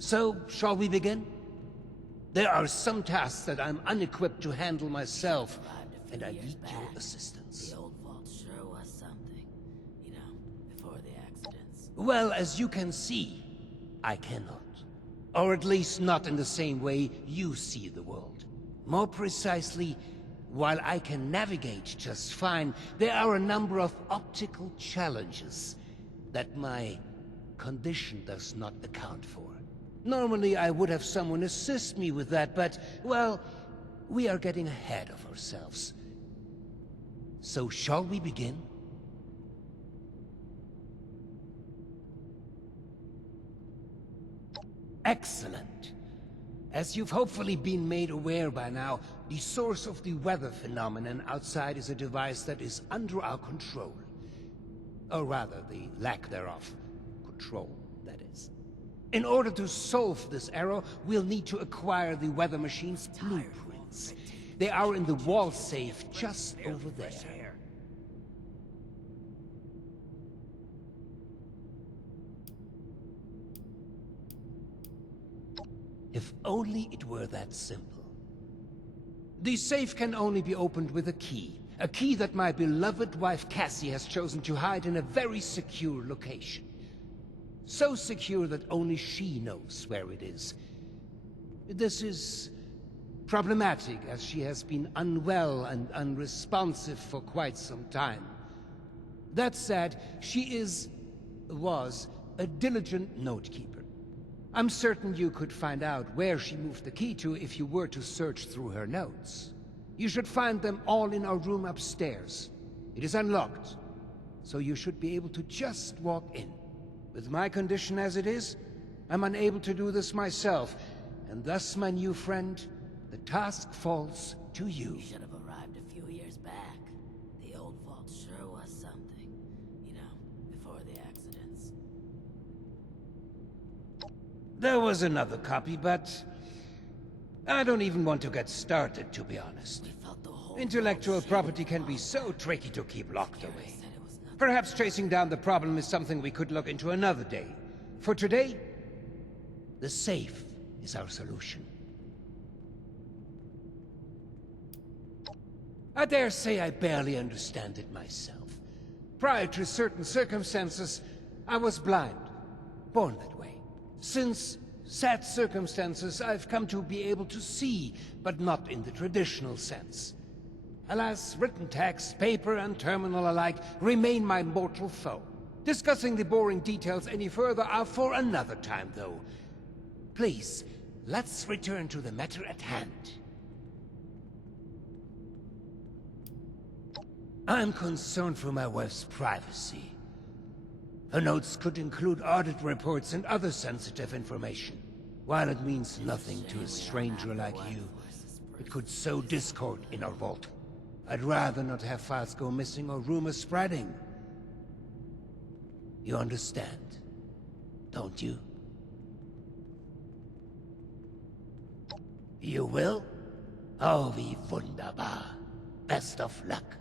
So, shall we begin? There are some tasks that I'm unequipped to handle myself, and I need your assistance. The old vault sure was something, you know, before the accidents. Well, as you can see, I cannot. Or at least not in the same way you see the world. More precisely, while I can navigate just fine, there are a number of optical challenges that my condition does not account for. Normally I would have someone assist me with that, but, well, we are getting ahead of ourselves. So shall we begin? Excellent. As you've hopefully been made aware by now, the source of the weather phenomenon outside is a device that is under our control. Or rather, the lack thereof. Control, that is. In order to solve this error, we'll need to acquire the weather machine's blueprints. They are in the wall safe just over there. If only it were that simple. The safe can only be opened with a key that my beloved wife Cassie has chosen to hide in a very secure location. So secure that only she knows where it is. This is problematic, as she has been unwell and unresponsive for quite some time. That said, she was a diligent note-keeper. I'm certain you could find out where she moved the key to if you were to search through her notes. You should find them all in our room upstairs. It is unlocked, so you should be able to just walk in. With my condition as it is, I'm unable to do this myself, and thus, my new friend, the task falls to you. You should have arrived a few years back. The old vault sure was something, you know, before the accidents. There was another copy, but I don't even want to get started, to be honest. We felt the whole Intellectual property can be so tricky to keep locked away. Perhaps tracing down the problem is something we could look into another day. For today, the safe is our solution. I dare say I barely understand it myself. Prior to certain circumstances, I was blind, born that way. Since sad circumstances, I've come to be able to see, but not in the traditional sense. Alas, written text, paper, and terminal alike remain my mortal foe. Discussing the boring details any further are for another time, though. Please, let's return to the matter at hand. I'm concerned for my wife's privacy. Her notes could include audit reports and other sensitive information. While it means nothing to a stranger like you, it could sow discord in our vault. I'd rather not have files go missing or rumors spreading. You understand, don't you? You will? Oh, wie wunderbar. Best of luck.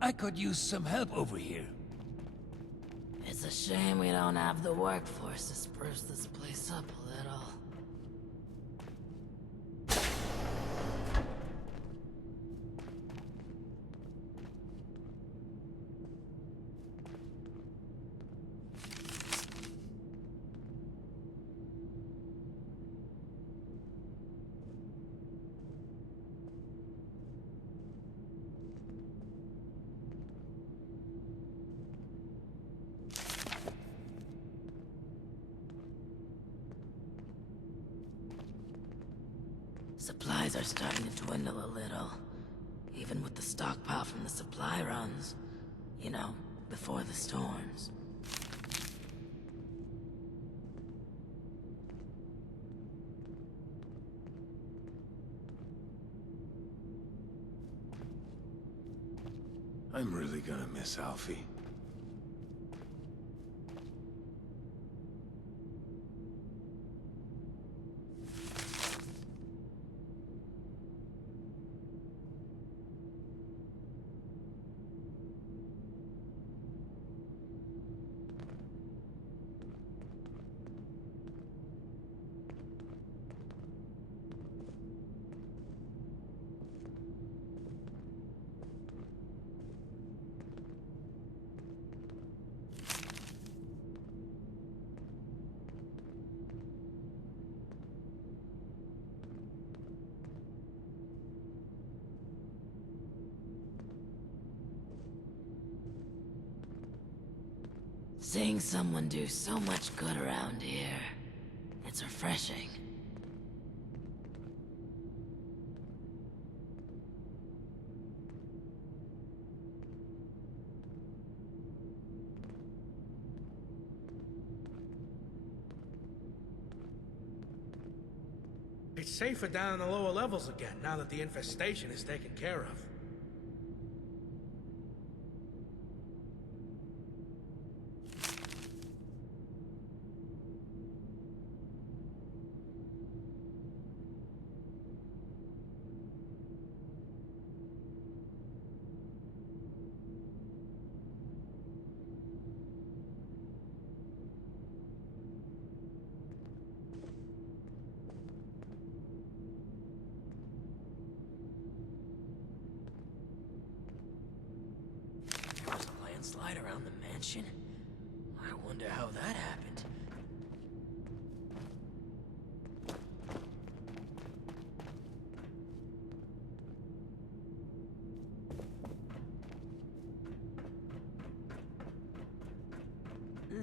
I could use some help over here. It's a shame we don't have the workforce to spruce this place up a little. Supplies are starting to dwindle a little. Even with the stockpile from the supply runs. You know, before the storms. I'm really gonna miss Alfie. Seeing someone do so much good around here, it's refreshing. It's safer down in the lower levels again, now that the infestation is taken care of. Slide around the mansion? I wonder how that happened.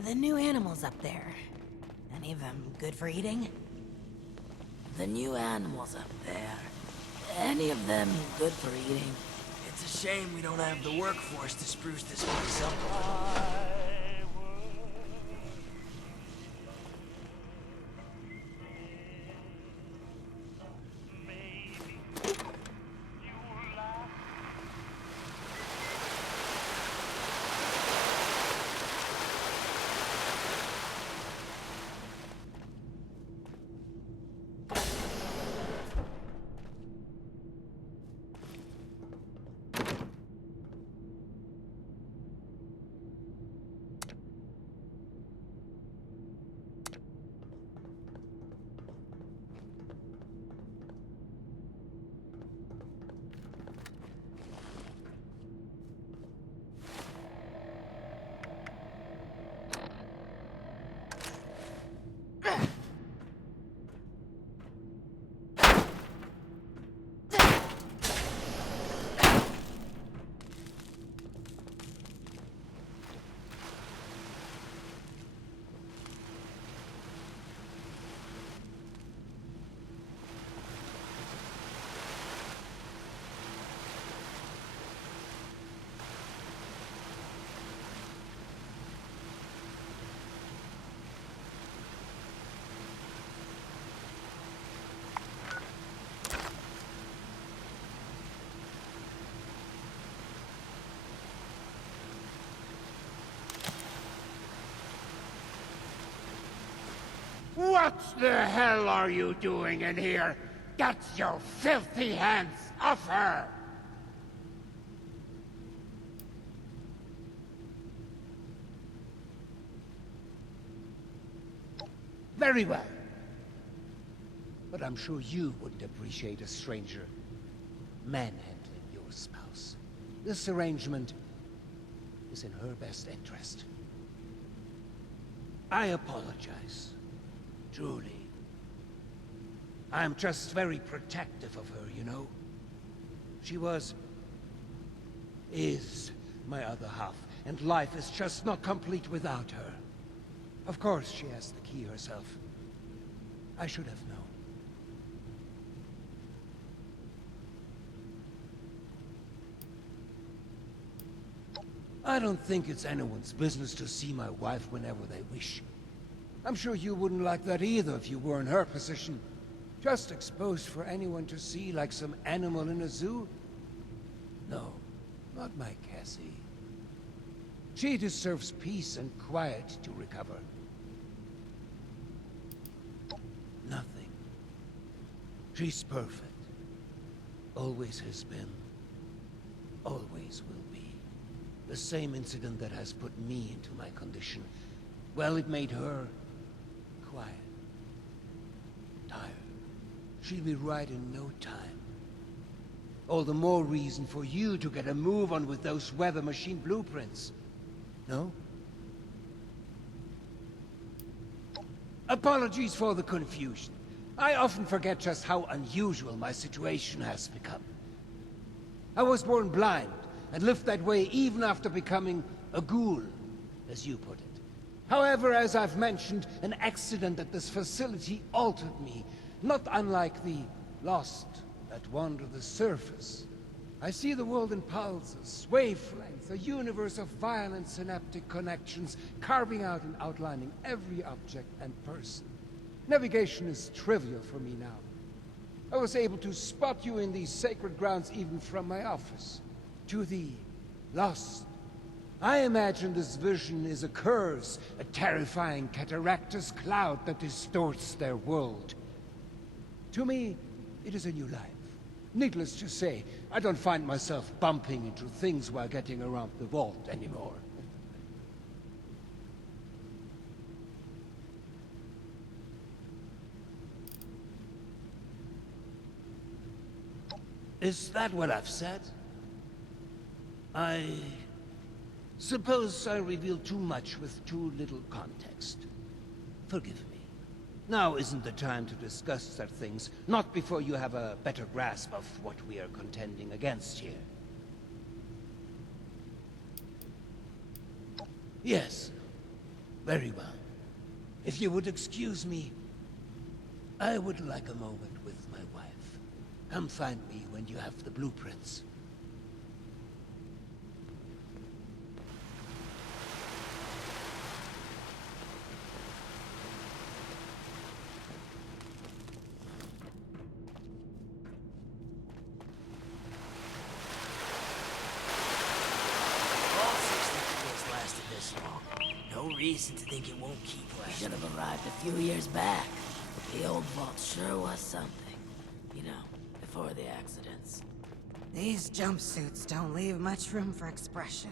The new animals up there. Any of them good for eating? The new animals up there. Any of them good for eating? It's a shame we don't have the workforce to spruce this place up. What the hell are you doing in here? Get your filthy hands off her! Very well. But I'm sure you wouldn't appreciate a stranger manhandling your spouse. This arrangement is in her best interest. I apologize. Truly. I'm just very protective of her, you know? She is my other half, and life is just not complete without her. Of course she has the key herself. I should have known. I don't think it's anyone's business to see my wife whenever they wish. I'm sure you wouldn't like that either if you were in her position. Just exposed for anyone to see like some animal in a zoo? No, not my Cassie. She deserves peace and quiet to recover. Nothing. She's perfect. Always has been. Always will be. The same incident that has put me into my condition. Well, it made her quiet. Tired. She'll be right in no time. All the more reason for you to get a move on with those weather machine blueprints. No? Apologies for the confusion. I often forget just how unusual my situation has become. I was born blind, and lived that way even after becoming a ghoul, as you put it. However, as I've mentioned, an accident at this facility altered me, not unlike the lost that wander the surface. I see the world in pulses, wavelengths, a universe of violent synaptic connections, carving out and outlining every object and person. Navigation is trivial for me now. I was able to spot you in these sacred grounds even from my office. To the lost, I imagine this vision is a curse, a terrifying cataractous cloud that distorts their world. To me, it is a new life. Needless to say, I don't find myself bumping into things while getting around the vault anymore. Is that what I've said? I suppose I revealed too much with too little context. Forgive me. Now isn't the time to discuss such things, not before you have a better grasp of what we are contending against here. Yes, very well. If you would excuse me, I would like a moment with my wife. Come find me when you have the blueprints. Reason to think it won't keep lasting. Should have arrived a few years back. The old vault sure was something. You know, before the accidents. These jumpsuits don't leave much room for expression.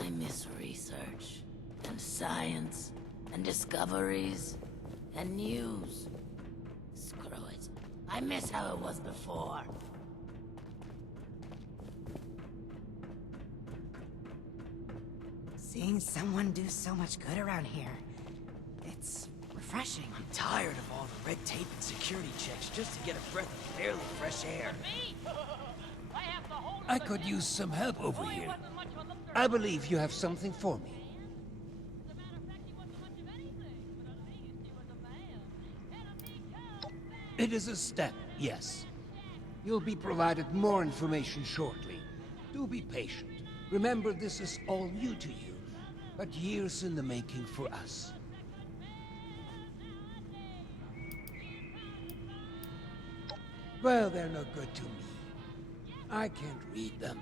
I miss research, and science, and discoveries, and news. Screw it. I miss how it was before. Seeing someone do so much good around here, it's refreshing. I'm tired of all the red tape and security checks just to get a breath of barely fresh air. I could use some help over here. I believe you have something for me. It is a step, yes. You'll be provided more information shortly. Do be patient. Remember, this is all new to you, but years in the making for us. Well, they're no good to me. I can't read them.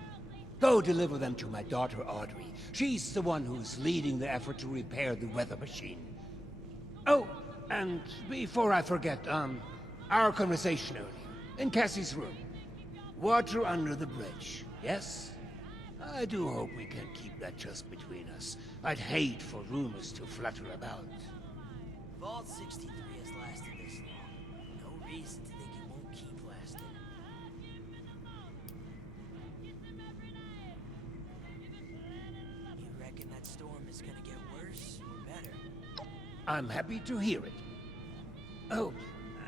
Go deliver them to my daughter, Audrey. She's the one who's leading the effort to repair the weather machine. Oh, and before I forget, our conversation earlier, in Cassie's room. Water under the bridge, yes? I do hope we can keep that just between us. I'd hate for rumors to flutter about. Vault 63 has lasted this long. No reason to think it won't keep lasting. You reckon that storm is gonna get worse or better? I'm happy to hear it. Oh,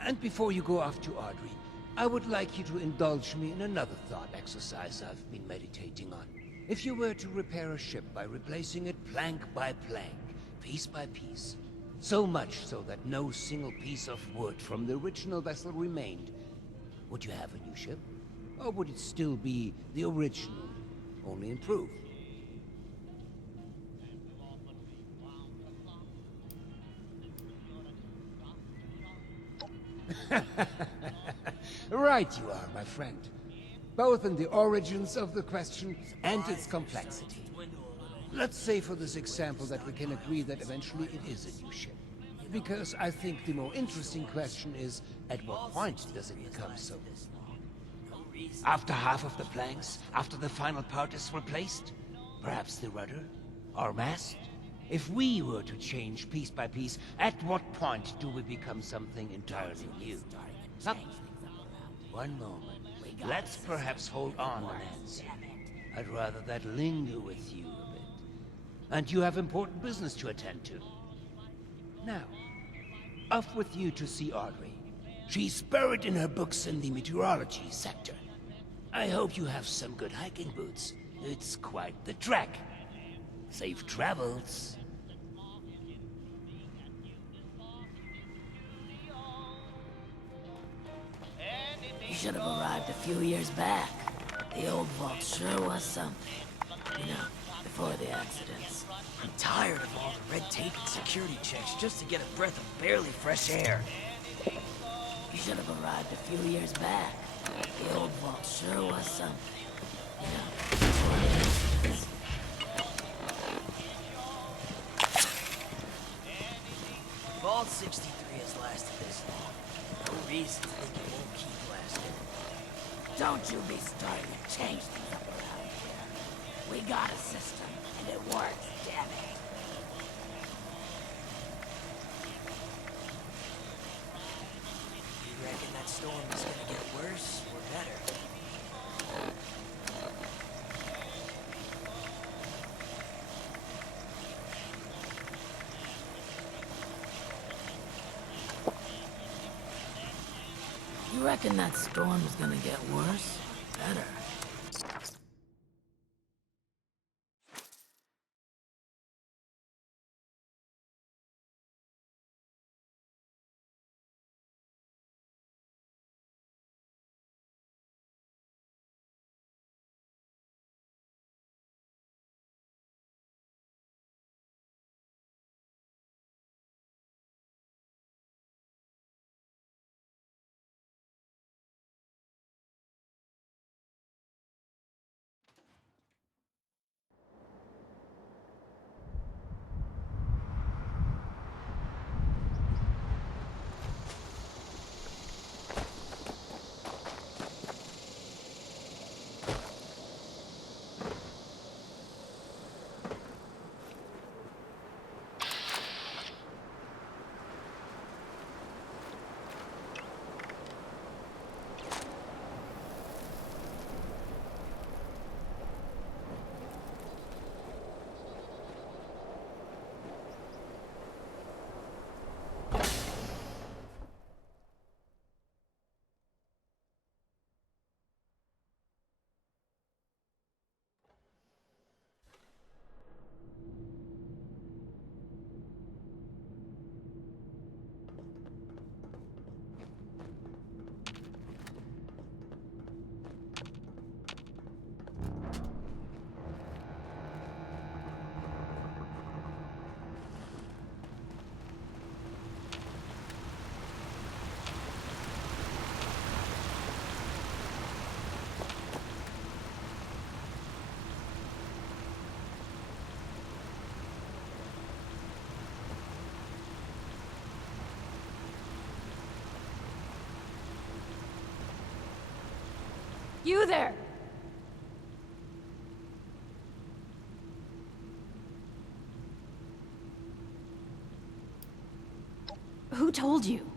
and before you go off to Audrey, I would like you to indulge me in another thought exercise I've been meditating on. If you were to repair a ship by replacing it plank by plank, piece by piece, so much so that no single piece of wood from the original vessel remained, would you have a new ship? Or would it still be the original, only improved? Right you are, my friend. Both in the origins of the question and its complexity. Let's say for this example that we can agree that eventually it is a new ship. Because I think the more interesting question is, at what point does it become so? After half of the planks? After the final part is replaced? Perhaps the rudder? Or mast? If we were to change piece by piece, at what point do we become something entirely new? Up. One moment. Let's perhaps hold on an answer. I'd rather that linger with you a bit. And you have important business to attend to. Now, off with you to see Audrey. She's buried in her books in the meteorology sector. I hope you have some good hiking boots. It's quite the trek. Safe travels. You should have arrived a few years back. The old vault sure was something. You know, before the accidents. I'm tired of all the red tape and security checks just to get a breath of barely fresh air. You should have arrived a few years back. The old vault sure was something. You know, before the accidents. Vault 63 has lasted this long. No reason to think it won't keep lasting. Don't you be starting to change things up around here. We got a system, and it works, damn it. You reckon that storm is gonna get worse or better? You reckon that storm's gonna get worse? Better. You there! Who told you?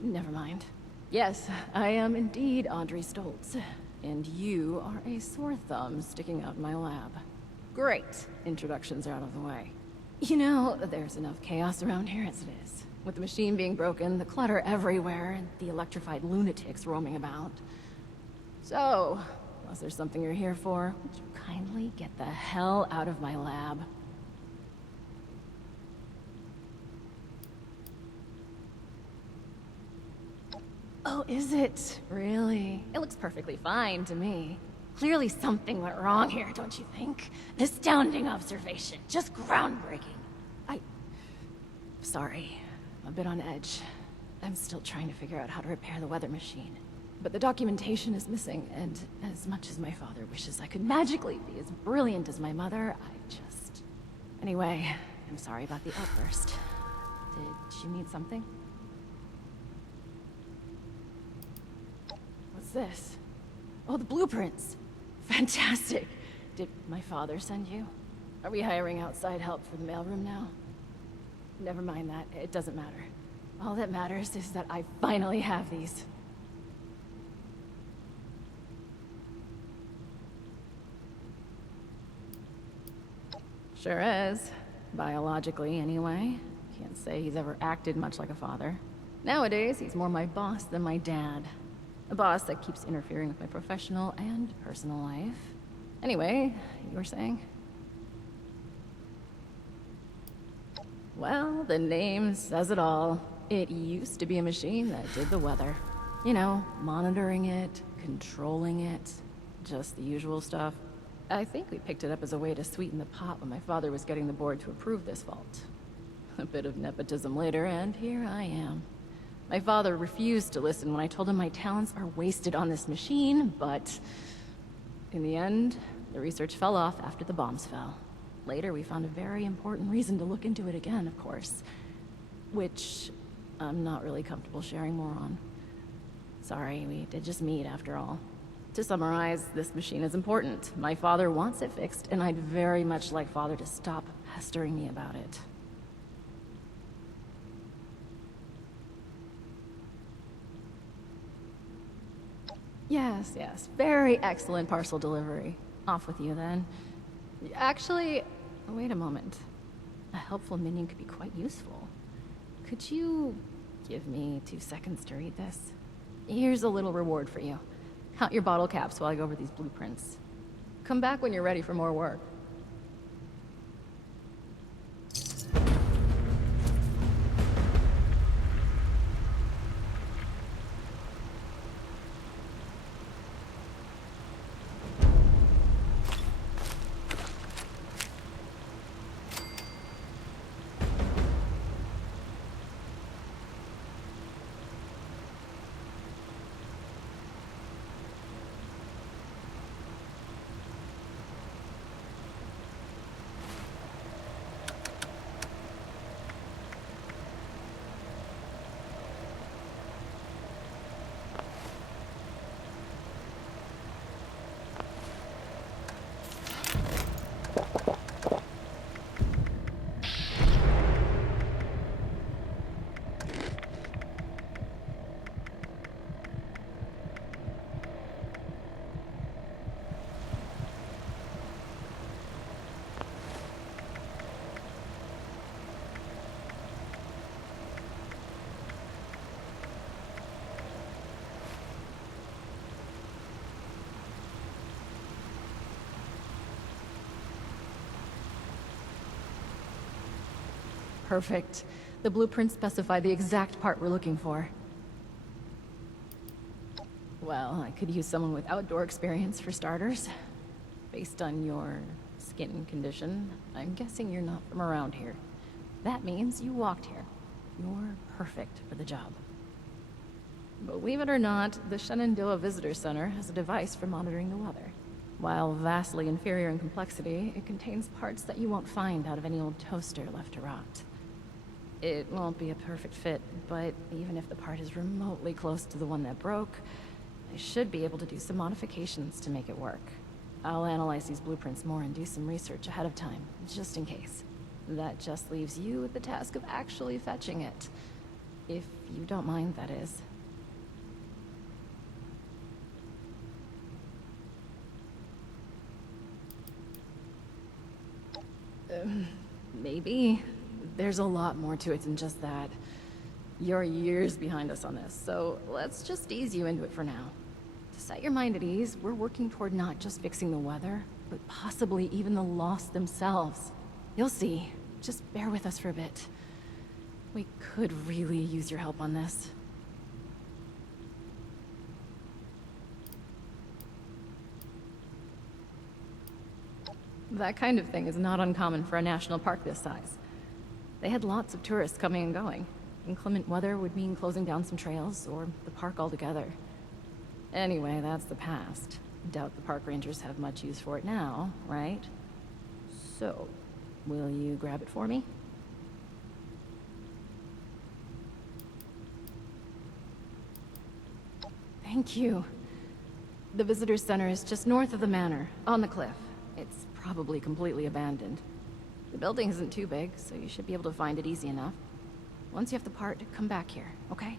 Never mind. Yes, I am indeed Audrey Stoltz. And you are a sore thumb sticking out in my lab. Great. Introductions are out of the way. You know, there's enough chaos around here as it is. With the machine being broken, the clutter everywhere, and the electrified lunatics roaming about. So, unless there's something you're here for, would you kindly get the hell out of my lab? Oh, is it? Really? It looks perfectly fine to me. Clearly something went wrong here, don't you think? An astounding observation. Just groundbreaking. Sorry. I'm a bit on edge. I'm still trying to figure out how to repair the weather machine. But the documentation is missing, and as much as my father wishes I could magically be as brilliant as my mother, I just... Anyway, I'm sorry about the outburst. Did you need something? What's this? Oh, the blueprints! Fantastic! Did my father send you? Are we hiring outside help for the mailroom now? Never mind that. It doesn't matter. All that matters is that I finally have these. Sure is. Biologically, anyway. Can't say he's ever acted much like a father. Nowadays, he's more my boss than my dad. A boss that keeps interfering with my professional and personal life. Anyway, you were saying? Well, the name says it all. It used to be a machine that did the weather. You know, monitoring it, controlling it, just the usual stuff. I think we picked it up as a way to sweeten the pot when my father was getting the board to approve this vault. A bit of nepotism later, and here I am. My father refused to listen when I told him my talents are wasted on this machine, but... in the end, the research fell off after the bombs fell. Later, we found a very important reason to look into it again, of course. Which I'm not really comfortable sharing more on. Sorry, we did just meet after all. To summarize, this machine is important. My father wants it fixed, and I'd very much like Father to stop pestering me about it. Yes, yes. Very excellent parcel delivery. Off with you, then. Actually, wait a moment. A helpful minion could be quite useful. Could you give me 2 seconds to read this? Here's a little reward for you. Count your bottle caps while I go over these blueprints. Come back when you're ready for more work. Perfect. The blueprints specify the exact part we're looking for. Well, I could use someone with outdoor experience for starters. Based on your skin condition, I'm guessing you're not from around here. That means you walked here. You're perfect for the job. Believe it or not, the Shenandoah Visitor Center has a device for monitoring the weather. While vastly inferior in complexity, it contains parts that you won't find out of any old toaster left to rot. It won't be a perfect fit, but even if the part is remotely close to the one that broke, I should be able to do some modifications to make it work. I'll analyze these blueprints more and do some research ahead of time, just in case. That just leaves you with the task of actually fetching it. If you don't mind, that is. Maybe. There's a lot more to it than just that. You're years behind us on this, so let's just ease you into it for now. To Set your mind at ease. We're working toward not just fixing the weather, but possibly even the Lost themselves. You'll see. Just bear with us for a bit. We could really use your help on this. That kind of thing is not uncommon for a national park this size. They had lots of tourists coming and going. Inclement weather would mean closing down some trails, or the park altogether. Anyway, that's the past. Doubt the park rangers have much use for it now, right? So, will you grab it for me? Thank you. The visitor center is just north of the manor, on the cliff. It's probably completely abandoned. The building isn't too big, so you should be able to find it easy enough. Once you have the part, come back here, okay?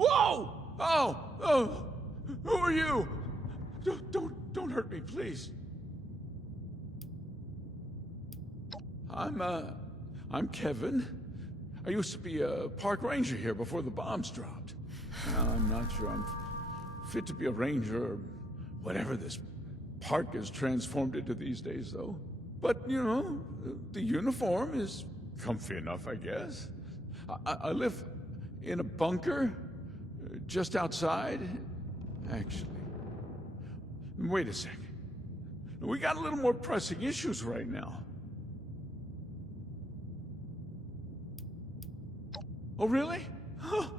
Whoa! Oh! Who are you? Don't hurt me, please. I'm Kevin. I used to be a park ranger here before the bombs dropped. Now, I'm not sure I'm fit to be a ranger or whatever this park is transformed into these days, though. But, you know, the uniform is comfy enough, I guess. I live in a bunker just outside. Actually, wait a second. We got a little more pressing issues right now. Oh, really? Oh,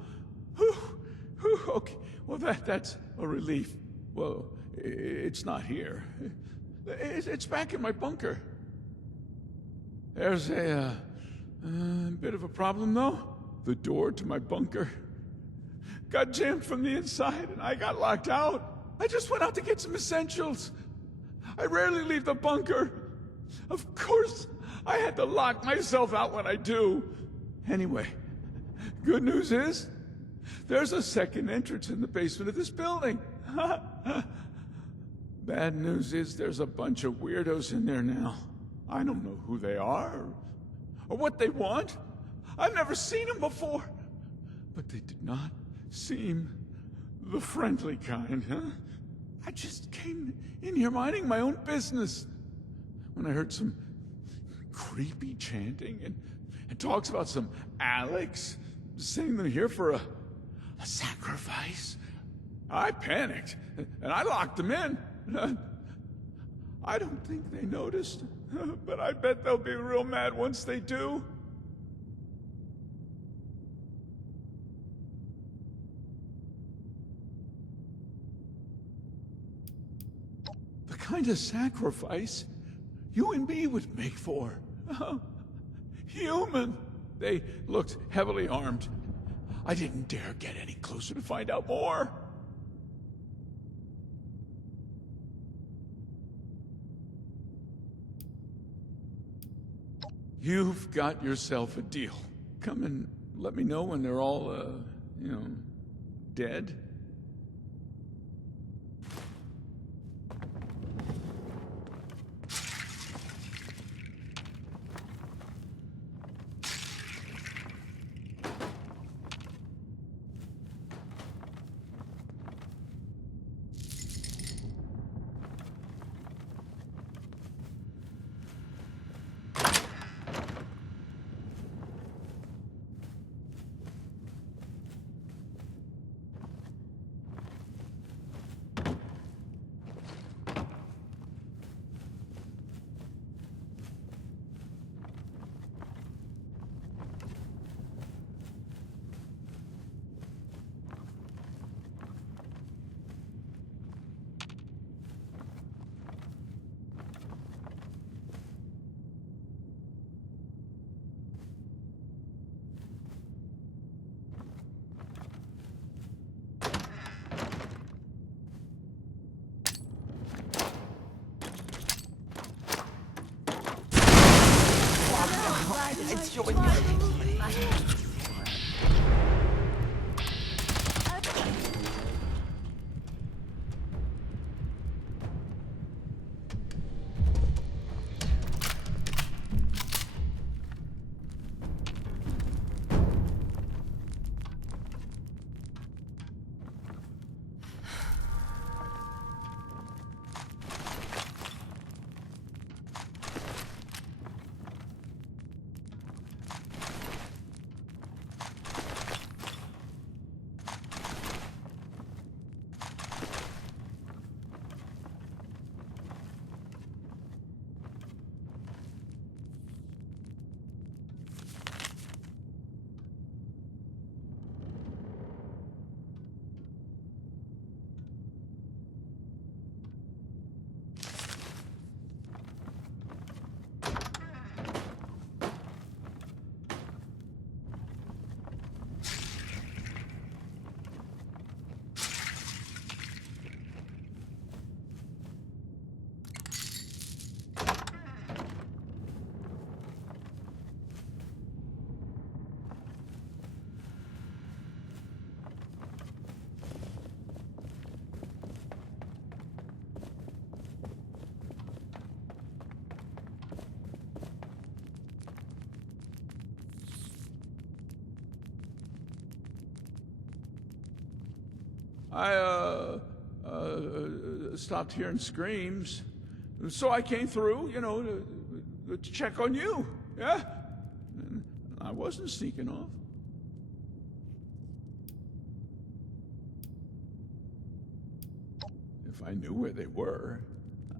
okay. Well, that's a relief. Well, it's not here. It's back in my bunker. There's a bit of a problem, though. The door to my bunker got jammed from the inside, and I got locked out. I just went out to get some essentials. I rarely leave the bunker. Of course, I had to lock myself out when I do. Anyway, good news is, there's a second entrance in the basement of this building. Bad news is there's a bunch of weirdos in there now. I don't know who they are, or what they want. I've never seen them before. But they did not seem the friendly kind, huh? I just came in here minding my own business when I heard some creepy chanting and talks about some Alex sending them here for a sacrifice. I panicked, and I locked them in. I don't think they noticed, but I bet they'll be real mad once they do. The kind of sacrifice you and me would make for. Human. They looked heavily armed. I didn't dare get any closer to find out more. You've got yourself a deal. Come and let me know when they're all, dead. stopped hearing screams. So I came through, to check on you, yeah? And I wasn't sneaking off. If I knew where they were.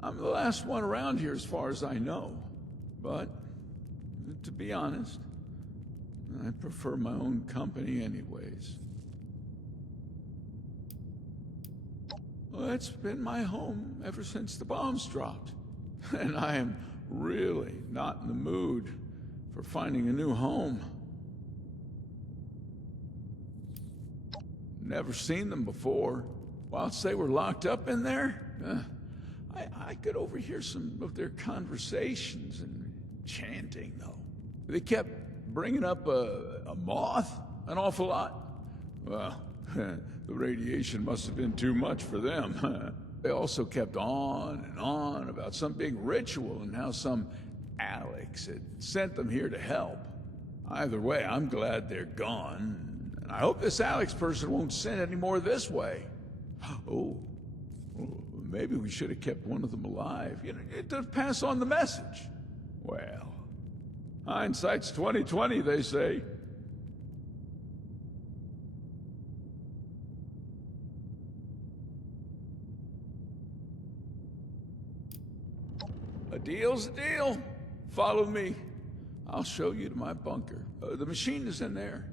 I'm the last one around here as far as I know. But, to be honest, I prefer my own company anyways. Well, it's been my home ever since the bombs dropped. And I am really not in the mood for finding a new home. Never seen them before. Whilst they were locked up in there, I could overhear some of their conversations and chanting, though. They kept bringing up a moth an awful lot. Well, the radiation must have been too much for them. They also kept on and on about some big ritual and how some Alex had sent them here to help. Either way, I'm glad they're gone. And I hope this Alex person won't send any more this way. Oh, maybe we should have kept one of them alive, to pass on the message. Well, hindsight's 20/20, they say. A deal's a deal. Follow me. I'll show you to my bunker. The machine is in there.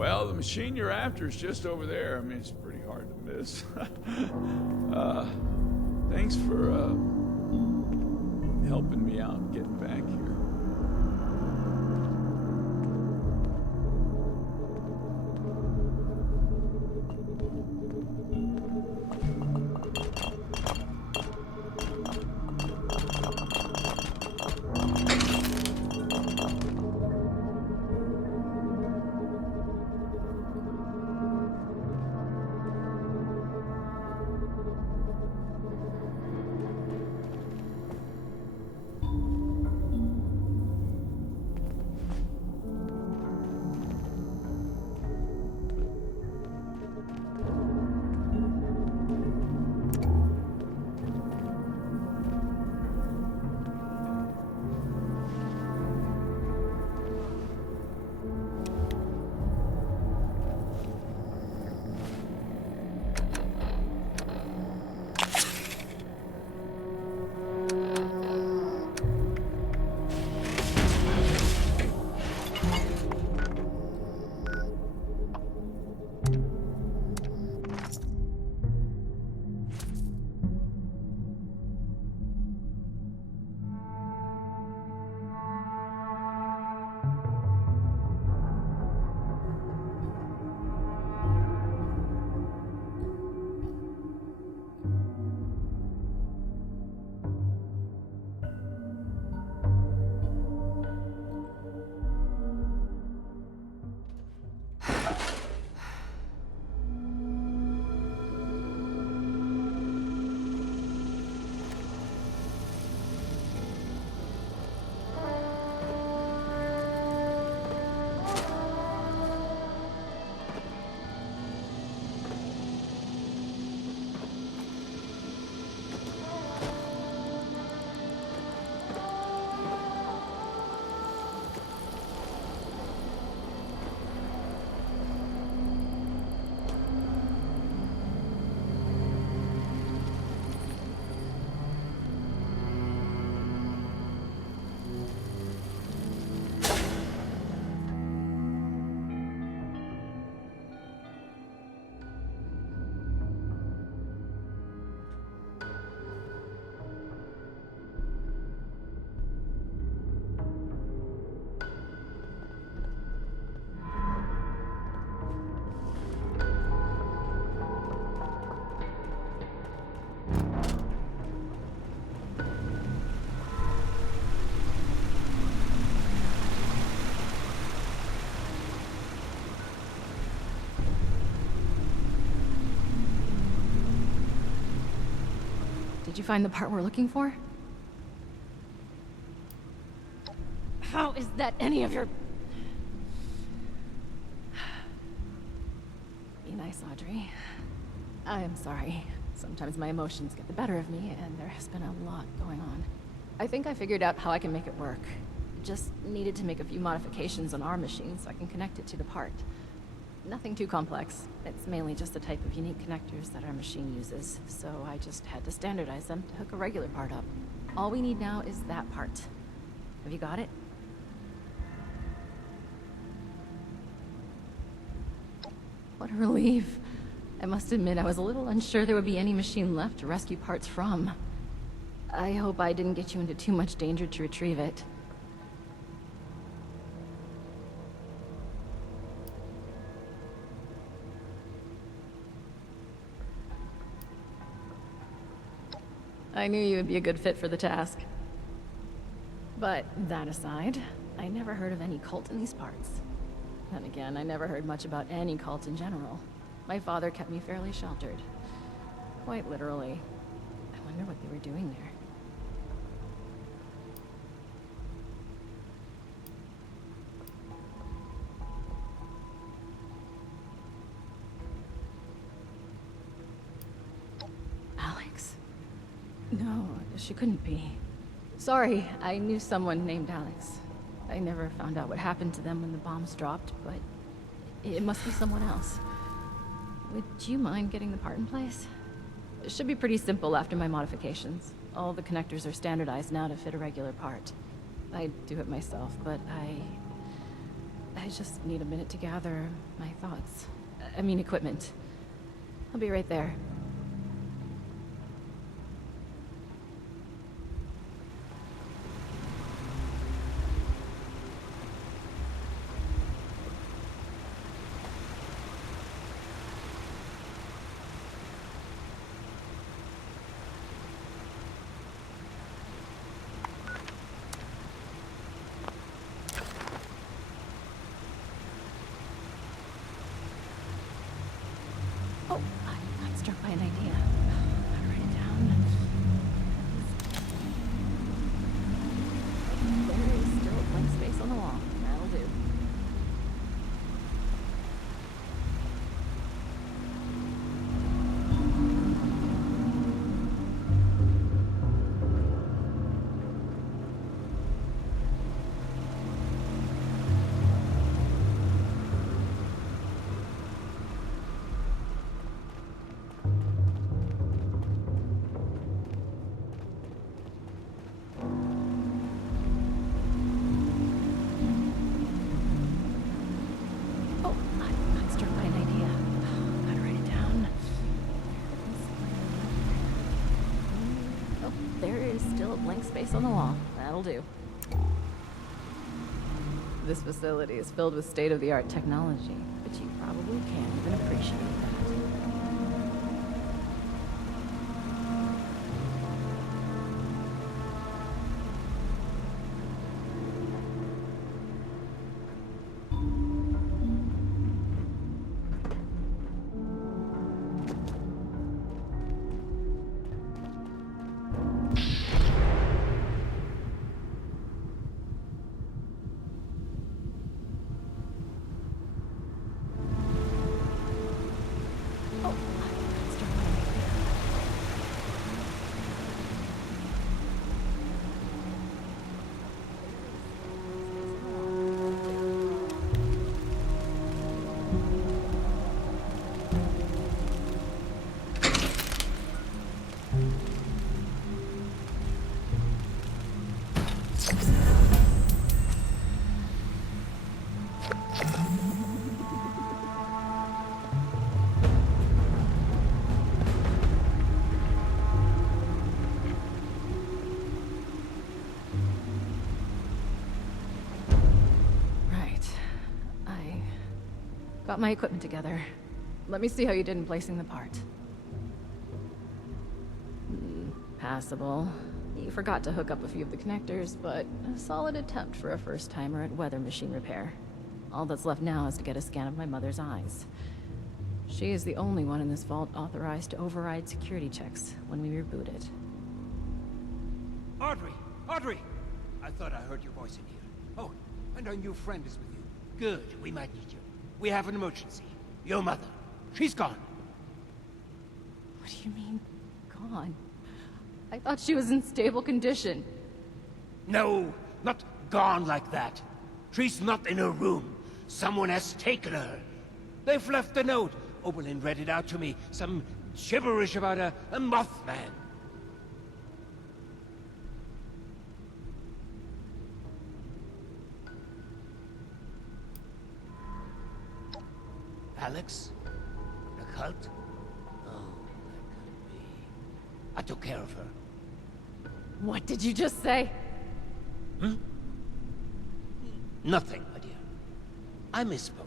Well, the machine you're after is just over there. I mean, it's pretty hard to miss. Thanks for, helping me out getting back here. Did you find the part we're looking for? How is that any of your... Be nice, Audrey. I am sorry. Sometimes my emotions get the better of me, and there has been a lot going on. I think I figured out how I can make it work. Just needed to make a few modifications on our machine so I can connect it to the part. Nothing too complex. It's mainly just the type of unique connectors that our machine uses, so I just had to standardize them to hook a regular part up. All we need now is that part. Have you got it? What a relief. I must admit I was a little unsure there would be any machine left to rescue parts from. I hope I didn't get you into too much danger to retrieve it. I knew you would be a good fit for the task. But that aside, I never heard of any cult in these parts. Then again, I never heard much about any cult in general. My father kept me fairly sheltered. Quite literally. I wonder what they were doing there. Alex? No, she couldn't be. Sorry, I knew someone named Alex. I never found out what happened to them when the bombs dropped, but it must be someone else. Would you mind getting the part in place? It should be pretty simple after my modifications. All the connectors are standardized now to fit a regular part. I do it myself, but I just need a minute to gather my thoughts. I mean equipment. I'll be right there. Oh, I got struck by an idea. Gotta write it down. There is still a blank space on the wall. That'll do. Oh, I got struck by an idea. Gotta write it down. Oh, there is still a blank space on the wall. That'll do. This facility is filled with state-of-the-art technology, but you probably can't even appreciate that. Oh, I got struck by an idea. Right. I got my equipment together. Let me see how you did in placing the part. Passable. You forgot to hook up a few of the connectors, but a solid attempt for a first-timer at weather machine repair. All that's left now is to get a scan of my mother's eyes. She is the only one in this vault authorized to override security checks when we reboot it. Audrey! Audrey! I thought I heard your voice in here. Oh, and our new friend is with you. Good, we might need you. We have an emergency. Your mother. She's gone. What do you mean, gone? I thought she was in stable condition. No, not gone like that. She's not in her room. Someone has taken her. They've left a note. Oberlin read it out to me. Some gibberish about a Mothman. Alex? The cult? Oh, that could be. I took care of her. What did you just say? Nothing, my dear. I misspoke.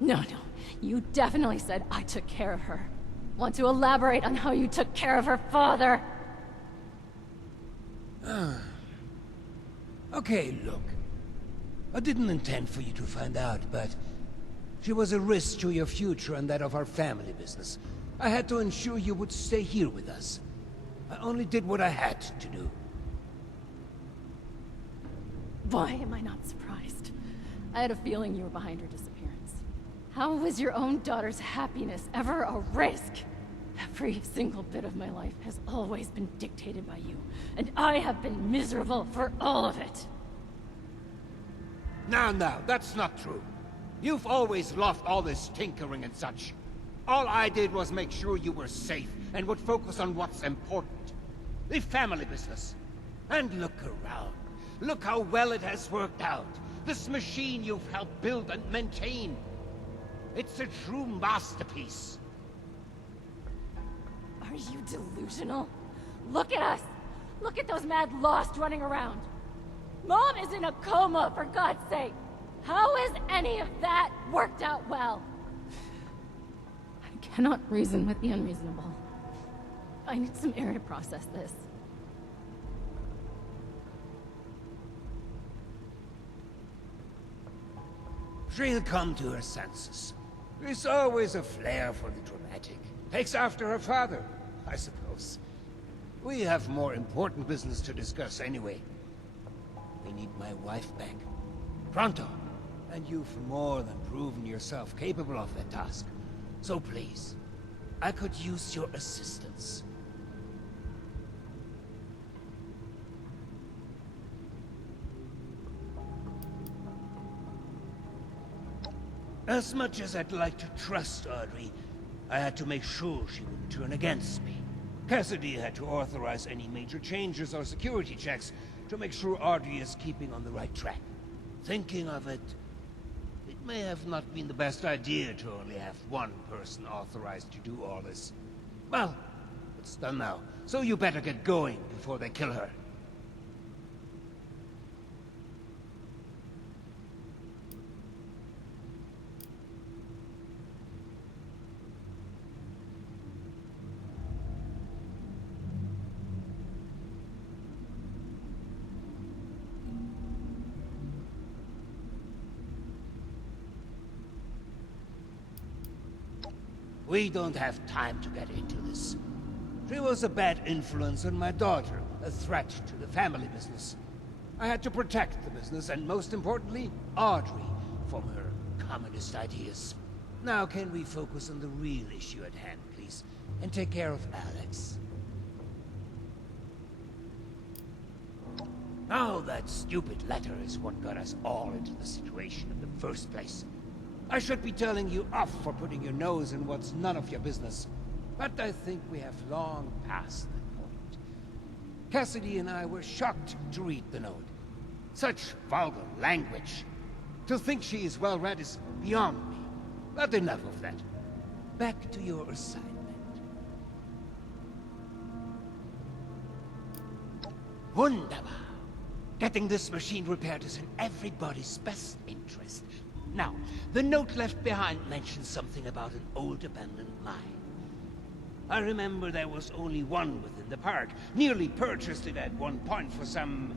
No. You definitely said I took care of her. Want to elaborate on how you took care of her father? Okay, look. I didn't intend for you to find out, but she was a risk to your future and that of our family business. I had to ensure you would stay here with us. I only did what I had to do. Why am I not surprised? I had a feeling you were behind her disappearance. How was your own daughter's happiness ever a risk? Every single bit of my life has always been dictated by you, and I have been miserable for all of it. Now, that's not true. You've always loved all this tinkering and such. All I did was make sure you were safe and would focus on what's important. The family business. And look around. Look how well it has worked out. This machine you've helped build and maintain. It's a true masterpiece. Are you delusional? Look at us! Look at those mad lost running around! Mom is in a coma, for God's sake! How is any of that worked out well? I cannot reason with the unreasonable. I need some air to process this. She'll come to her senses. There's always a flair for the dramatic. Takes after her father, I suppose. We have more important business to discuss anyway. We need my wife back. Pronto. And you've more than proven yourself capable of that task. So please, I could use your assistance. As much as I'd like to trust Audrey, I had to make sure she wouldn't turn against me. Cassidy had to authorize any major changes or security checks to make sure Audrey is keeping on the right track. Thinking of it, it may have not been the best idea to only have one person authorized to do all this. Well, it's done now, so you better get going before they kill her. We don't have time to get into this. She was a bad influence on my daughter, a threat to the family business. I had to protect the business, and most importantly, Audrey, from her communist ideas. Now can we focus on the real issue at hand, please, and take care of Alex? Oh, that stupid letter is what got us all into the situation in the first place. I should be telling you off for putting your nose in what's none of your business. But I think we have long passed that point. Cassidy and I were shocked to read the note. Such vulgar language. To think she is well read is beyond me. But enough of that. Back to your assignment. Wunderbar. Getting this machine repaired is in everybody's best interest. Now, the note left behind mentions something about an old abandoned mine. I remember there was only one within the park. Nearly purchased it at one point for some...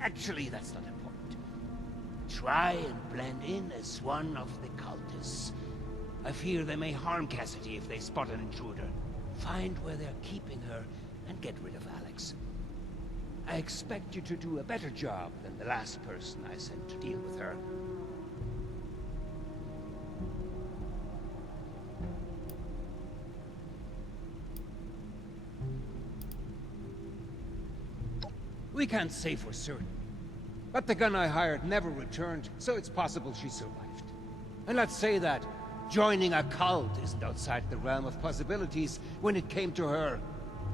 actually, that's not important. Try and blend in as one of the cultists. I fear they may harm Cassidy if they spot an intruder. Find where they're keeping her and get rid of Alex. I expect you to do a better job than the last person I sent to deal with her. We can't say for certain, but the gun I hired never returned, so it's possible she survived. And let's say that joining a cult isn't outside the realm of possibilities when it came to her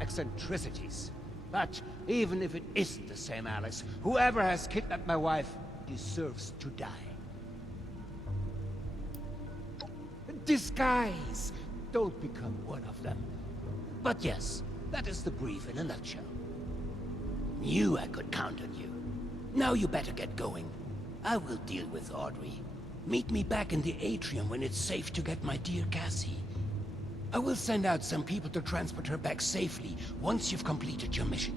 eccentricities. But even if it isn't the same Alice, whoever has kidnapped my wife deserves to die. Disguise! Don't become one of them. But yes, that is the brief in a nutshell. Knew I could count on you. Now you better get going. I will deal with Audrey. Meet me back in the atrium when it's safe to get my dear Cassie. I will send out some people to transport her back safely once you've completed your mission.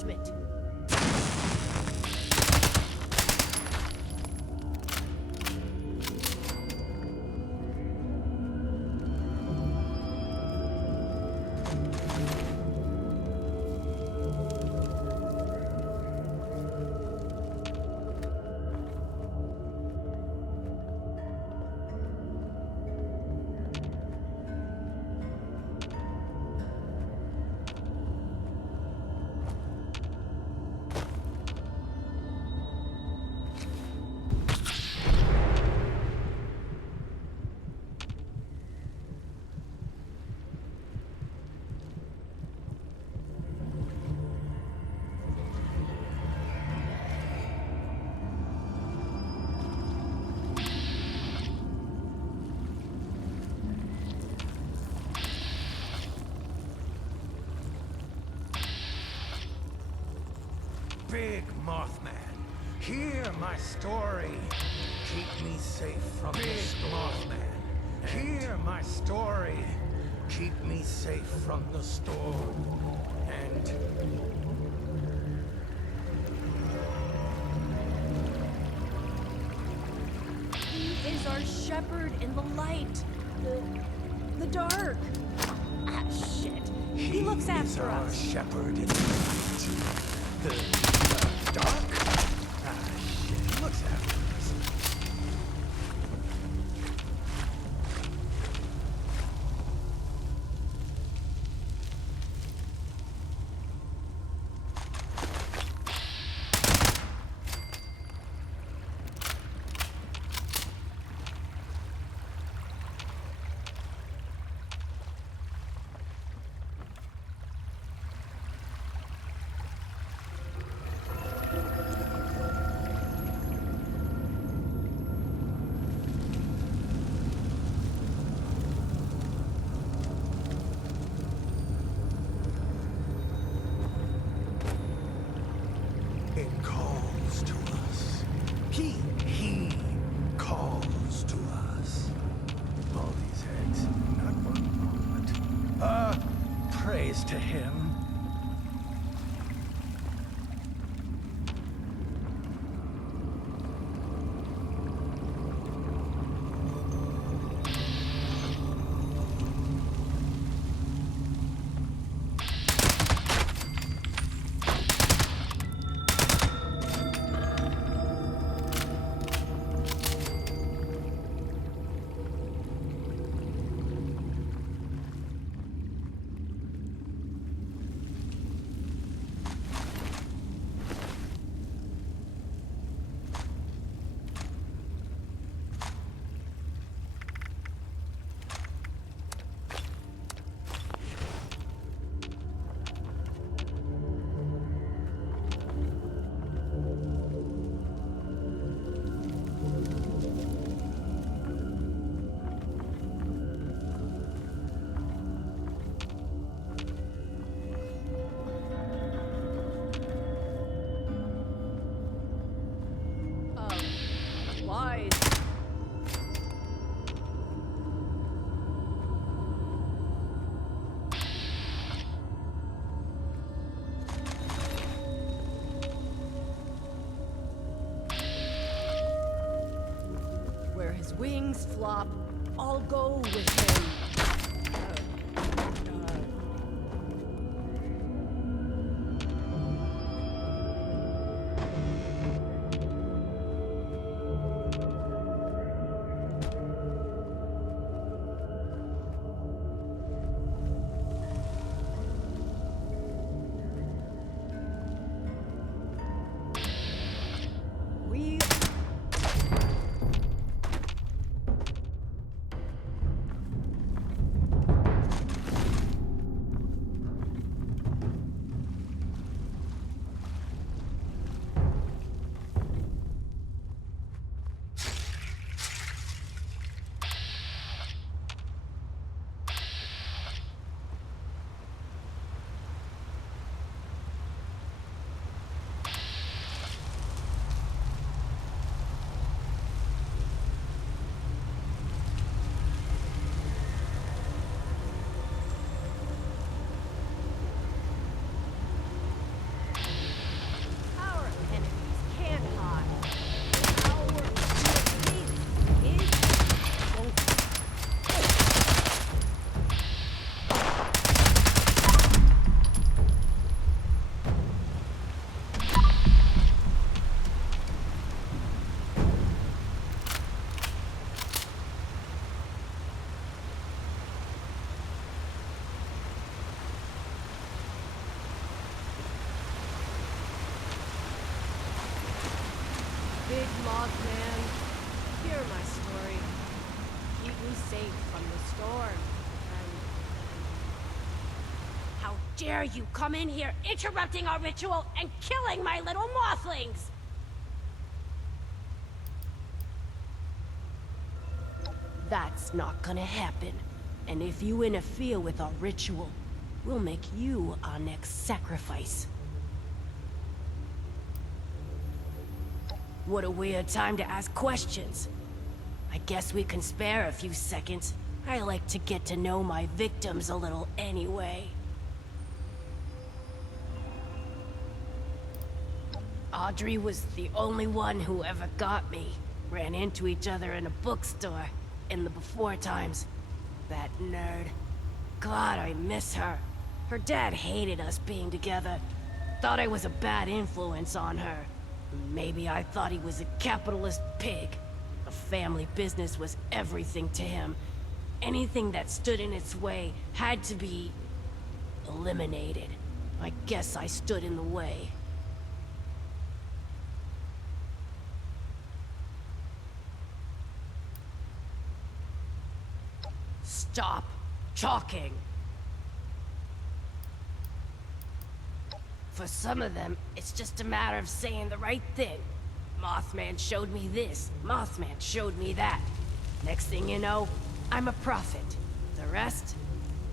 judgment. Big Mothman, hear my story. Keep me safe from this Mothman. Hear my story. Keep me safe from the storm. And He is our shepherd in the light. The dark. Ah, shit. He looks after our us. shepherd in the light. The dark? Ah, shit, he looks after us. It calls to us. He calls to us. All these heads, not one moment. Praise to him. Wise. Where his wings flop, I'll go with him. dare you come in here interrupting our ritual and killing my little mothlings? That's not gonna happen. And if you interfere with our ritual, we'll make you our next sacrifice. What a weird time to ask questions. I guess we can spare a few seconds. I like to get to know my victims a little anyway. Audrey was the only one who ever got me. Ran into each other in a bookstore in the before times. That nerd. God, I miss her. Her dad hated us being together. Thought I was a bad influence on her. Maybe I thought he was a capitalist pig. A family business was everything to him. Anything that stood in its way had to be eliminated. I guess I stood in the way. Stop talking. For some of them, it's just a matter of saying the right thing. Mothman showed me this, Mothman showed me that. Next thing you know, I'm a prophet. The rest?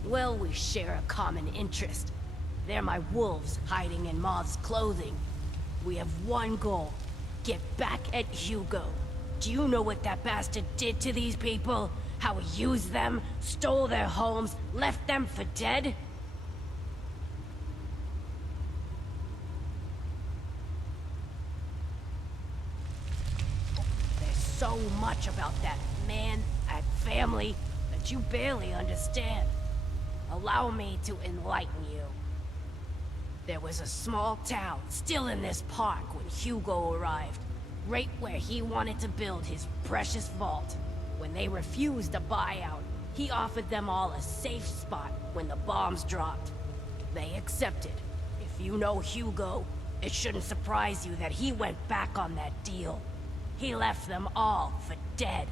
Well, we share a common interest. They're my wolves hiding in Moth's clothing. We have one goal. Get back at Hugo. Do you know what that bastard did to these people? How he used them, stole their homes, left them for dead? There's so much about that man, that family, that you barely understand. Allow me to enlighten you. There was a small town still in this park when Hugo arrived, right where he wanted to build his precious vault. When they refused a buyout, he offered them all a safe spot when the bombs dropped. They accepted. If you know Hugo, it shouldn't surprise you that he went back on that deal. He left them all for dead,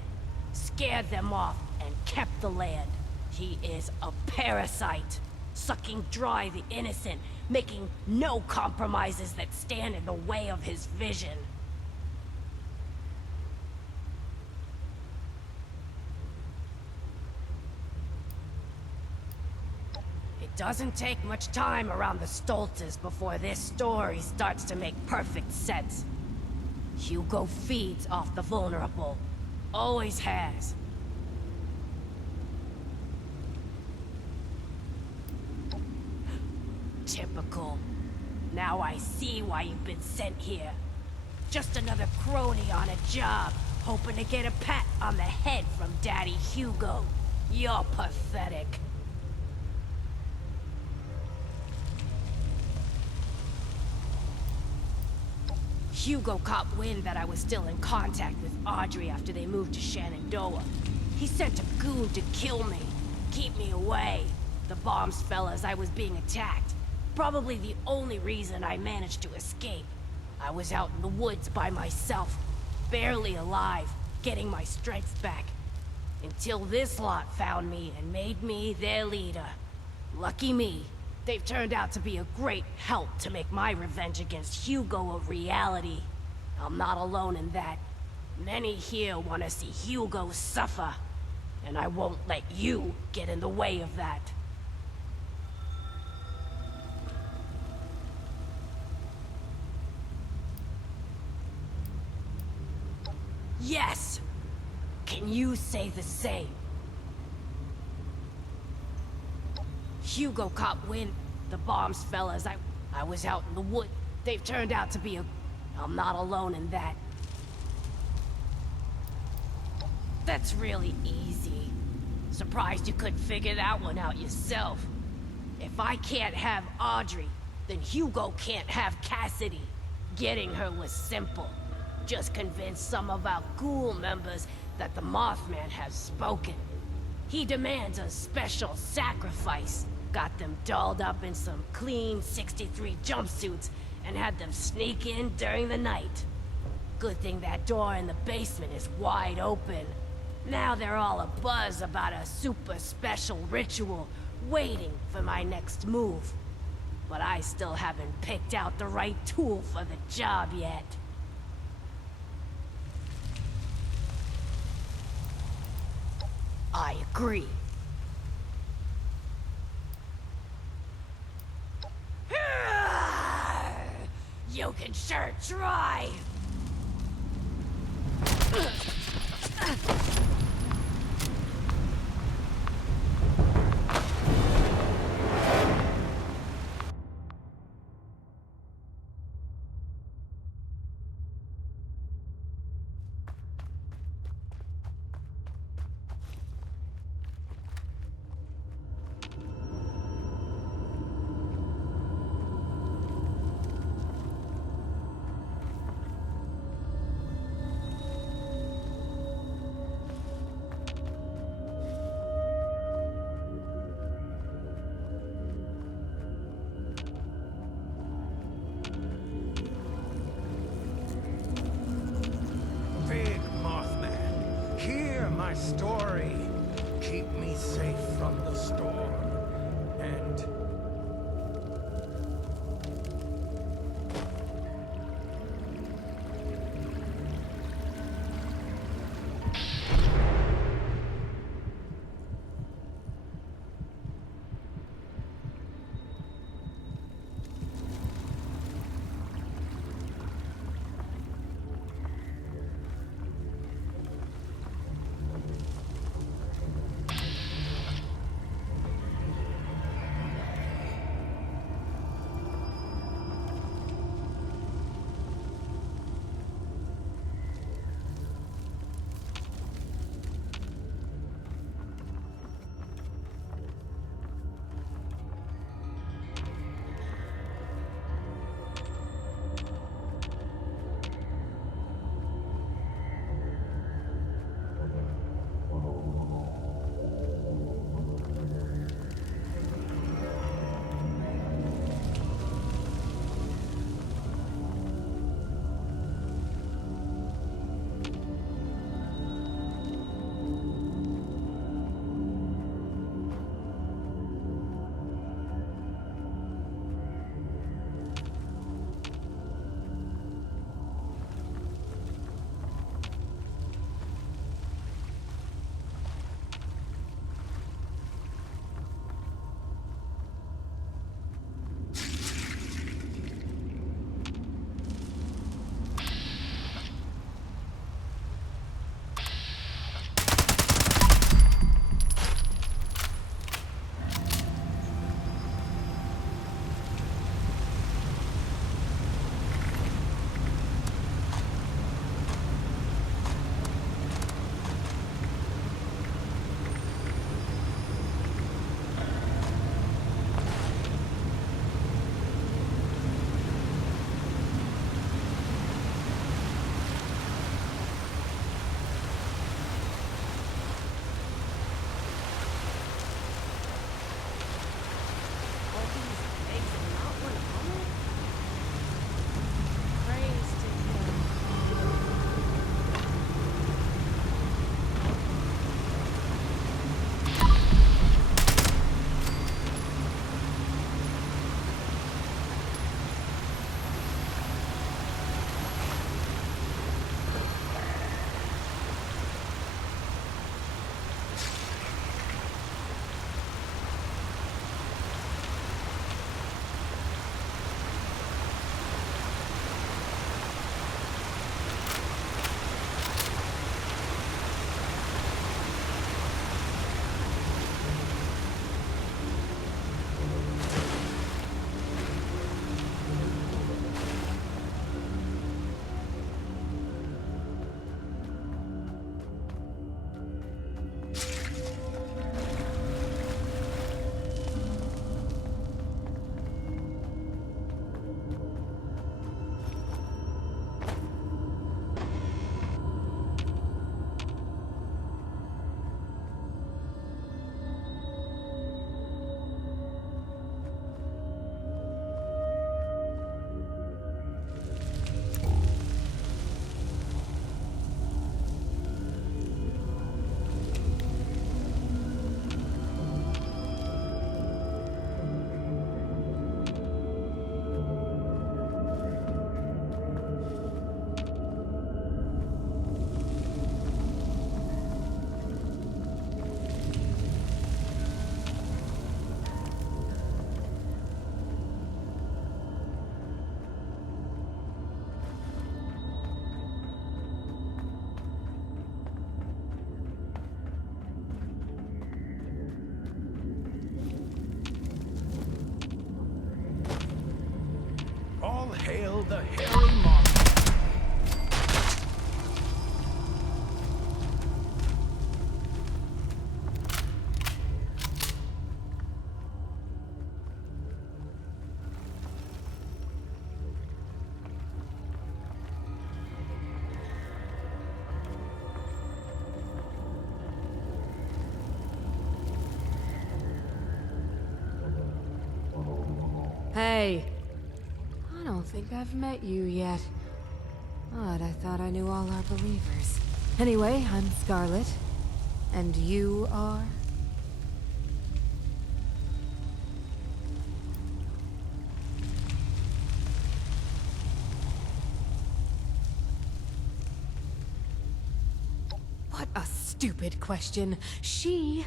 scared them off, and kept the land. He is a parasite, sucking dry the innocent, making no compromises that stand in the way of his vision. It doesn't take much time around the Stoltzes before this story starts to make perfect sense. Hugo feeds off the vulnerable. Always has. Typical. Now I see why you've been sent here. Just another crony on a job, hoping to get a pat on the head from Daddy Hugo. You're pathetic. Hugo caught wind that I was still in contact with Audrey after they moved to Shenandoah. He sent a goon to kill me, keep me away. The bombs fell as I was being attacked. Probably the only reason I managed to escape. I was out in the woods by myself, barely alive, getting my strength back. Until this lot found me and made me their leader. Lucky me. They've turned out to be a great help to make my revenge against Hugo a reality. I'm not alone in that. Many here want to see Hugo suffer, and I won't let you get in the way of that. Yes! Can you say the same? Hugo caught wind. The bombs fell as I was out in the wood. They've turned out to be a... I'm not alone in that. That's really easy. Surprised you couldn't figure that one out yourself. If I can't have Audrey, then Hugo can't have Cassidy. Getting her was simple. Just convince some of our ghoul members that the Mothman has spoken. He demands a special sacrifice. Got them dolled up in some clean 63 jumpsuits and had them sneak in during the night. Good thing that door in the basement is wide open. Now they're all abuzz about a super special ritual, waiting for my next move. but I still haven't picked out the right tool for the job yet. I agree. You can sure try! Big Mothman, hear my story. Keep me safe from the storm. And Hail the hairy Mothman. Hey. I don't think I've met you yet. Odd, I thought I knew all our believers. Anyway, I'm Scarlet. And you are? What a stupid question. She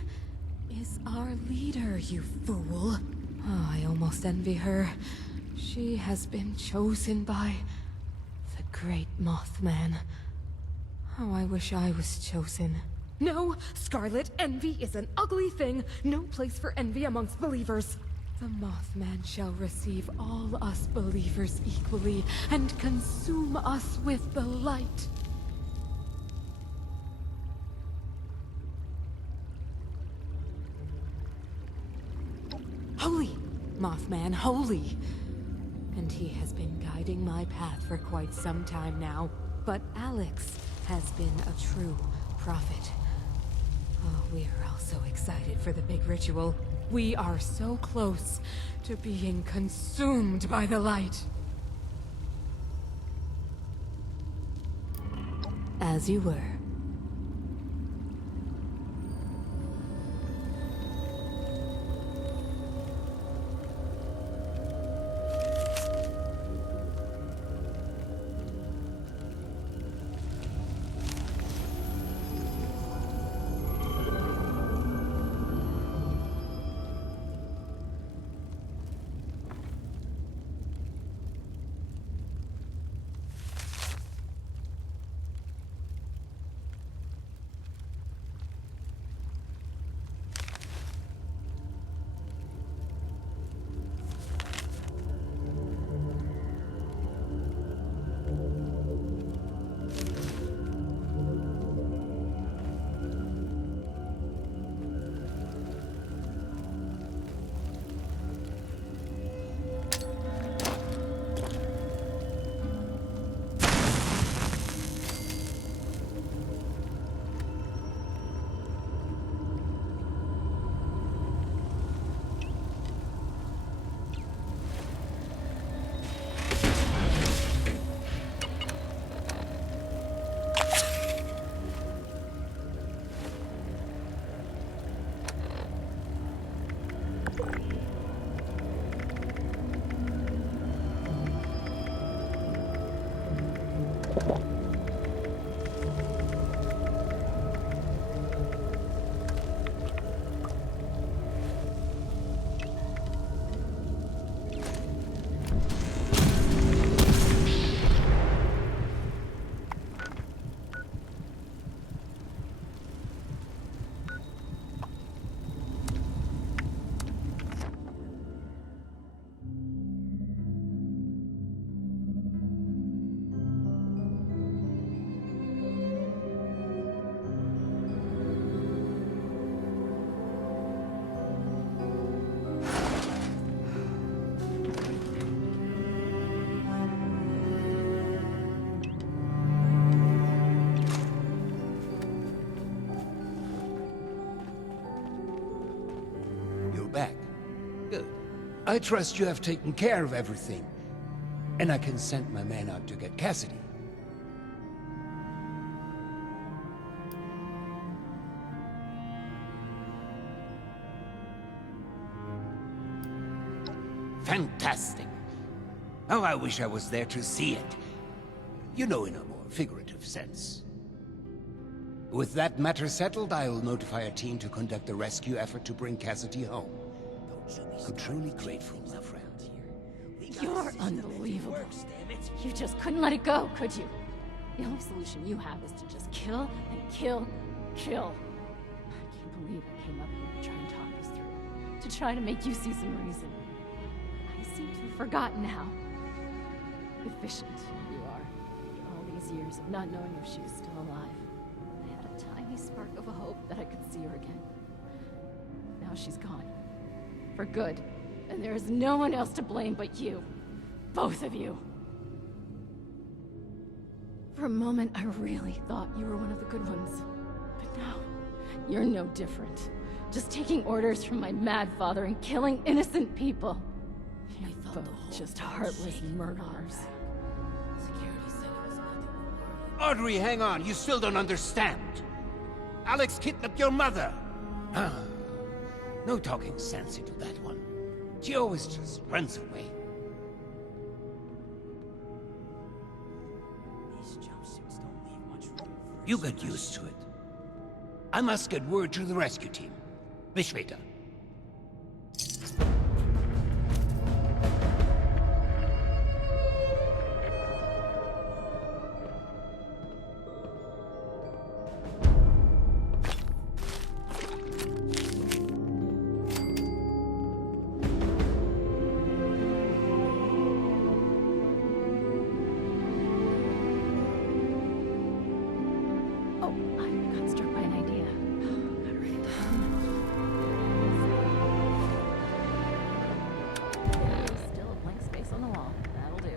is our leader, you fool. Oh, I almost envy her. She has been chosen by the great Mothman. Oh, I wish I was chosen. No, Scarlet, envy is an ugly thing. No place for envy amongst believers. The Mothman shall receive all us believers equally and consume us with the light. Holy! Mothman, holy! And he has been guiding my path for quite some time now. But Alex has been a true prophet. Oh, we are all so excited for the big ritual. We are so close to being consumed by the light. As you were. Back. Good. I trust you have taken care of everything. And I can send my man out to get Cassidy. Fantastic. Oh, I wish I was there to see it. You know, in a more figurative sense. With that matter settled, I will notify a team to conduct a rescue effort to bring Cassidy home. I'm truly grateful, my friend. You're unbelievable. You just couldn't let it go, could you? The only solution you have is to just kill and kill, kill. I can't believe I came up here to try and talk this through. To try to make you see some reason. I seem to have forgotten now. efficient you are. After all these years of not knowing if she was still alive, I had a tiny spark of a hope that I could see her again. Now she's gone. For good. And there is no one else to blame but you. Both of you. For a moment, I really thought you were one of the good ones. But now, you're no different. Just taking orders from my mad father and killing innocent people. You're both just heartless murderers. Security said it was nothing to worry. Audrey, hang on. You still don't understand. Alex kidnapped your mother. No talking sense into that one. She always just runs away. These jumpsuits don't leave much room for You get used to it. I must get word to the rescue team. Bis später. Oh, I got struck by an idea. Gotta write it down. There's still a blank space on the wall. That'll do.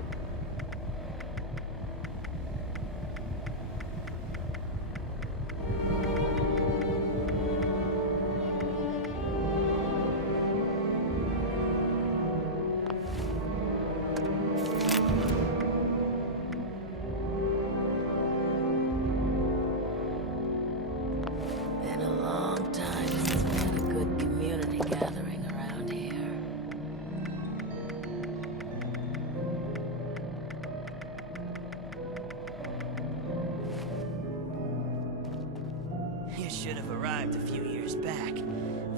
Been a long time since we had a good community gathering around here. You should have arrived a few years back.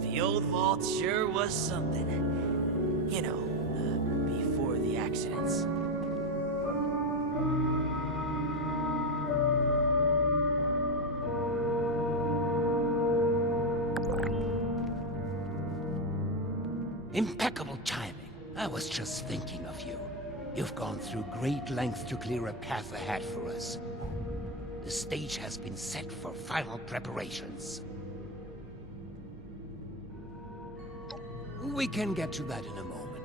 The old vault sure was something. You know, before the accidents. Impeccable timing. I was just thinking of you. You've gone through great lengths to clear a path ahead for us. The stage has been set for final preparations. We can get to that in a moment.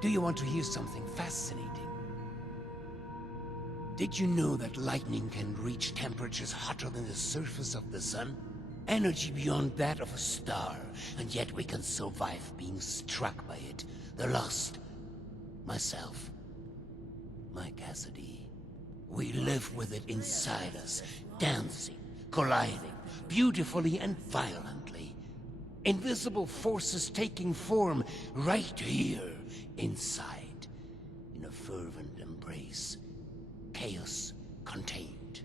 Do you want to hear something fascinating? Did you know that lightning can reach temperatures hotter than the surface of the sun? Energy beyond that of a star, and yet we can survive being struck by it. The Lost, myself, my Cassidy. We live with it inside us, dancing, colliding, beautifully and violently. Invisible forces taking form right here, inside, in a fervent embrace. Chaos contained.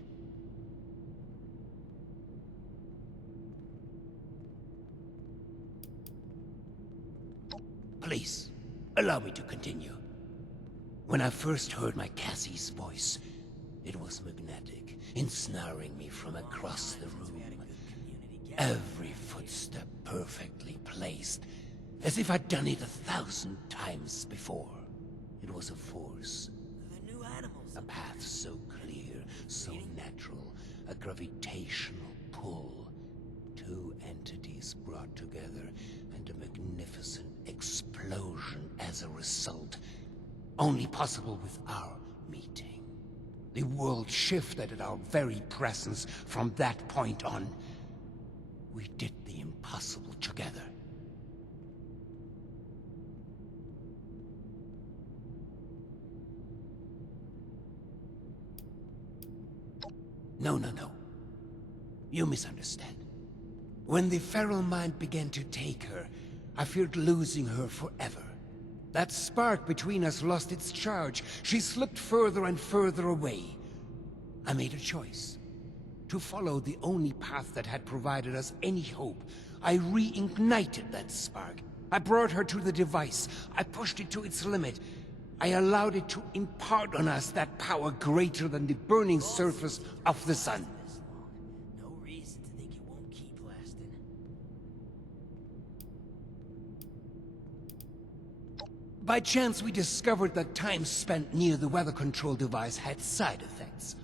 Please, allow me to continue. When I first heard my Cassie's voice, it was magnetic, ensnaring me from across the room. Every footstep perfectly placed, as if I'd done it 1,000 times before. It was a force, The new animals. a path so clear, so natural, a gravitational pull. Two entities brought together, and a magnificent explosion as a result. Only possible with our meeting. The world shifted at our very presence from that point on. We did the impossible together. No. You misunderstand. When the feral mind began to take her, I feared losing her forever. That spark between us lost its charge. She slipped further and further away. I made a choice. To follow the only path that had provided us any hope. I reignited that spark. I brought her to the device. I pushed it to its limit. I allowed it to impart on us that power greater than the burning surface of the sun. This long. No reason to think it won't keep lasting. By chance, we discovered that time spent near the weather control device had side effects.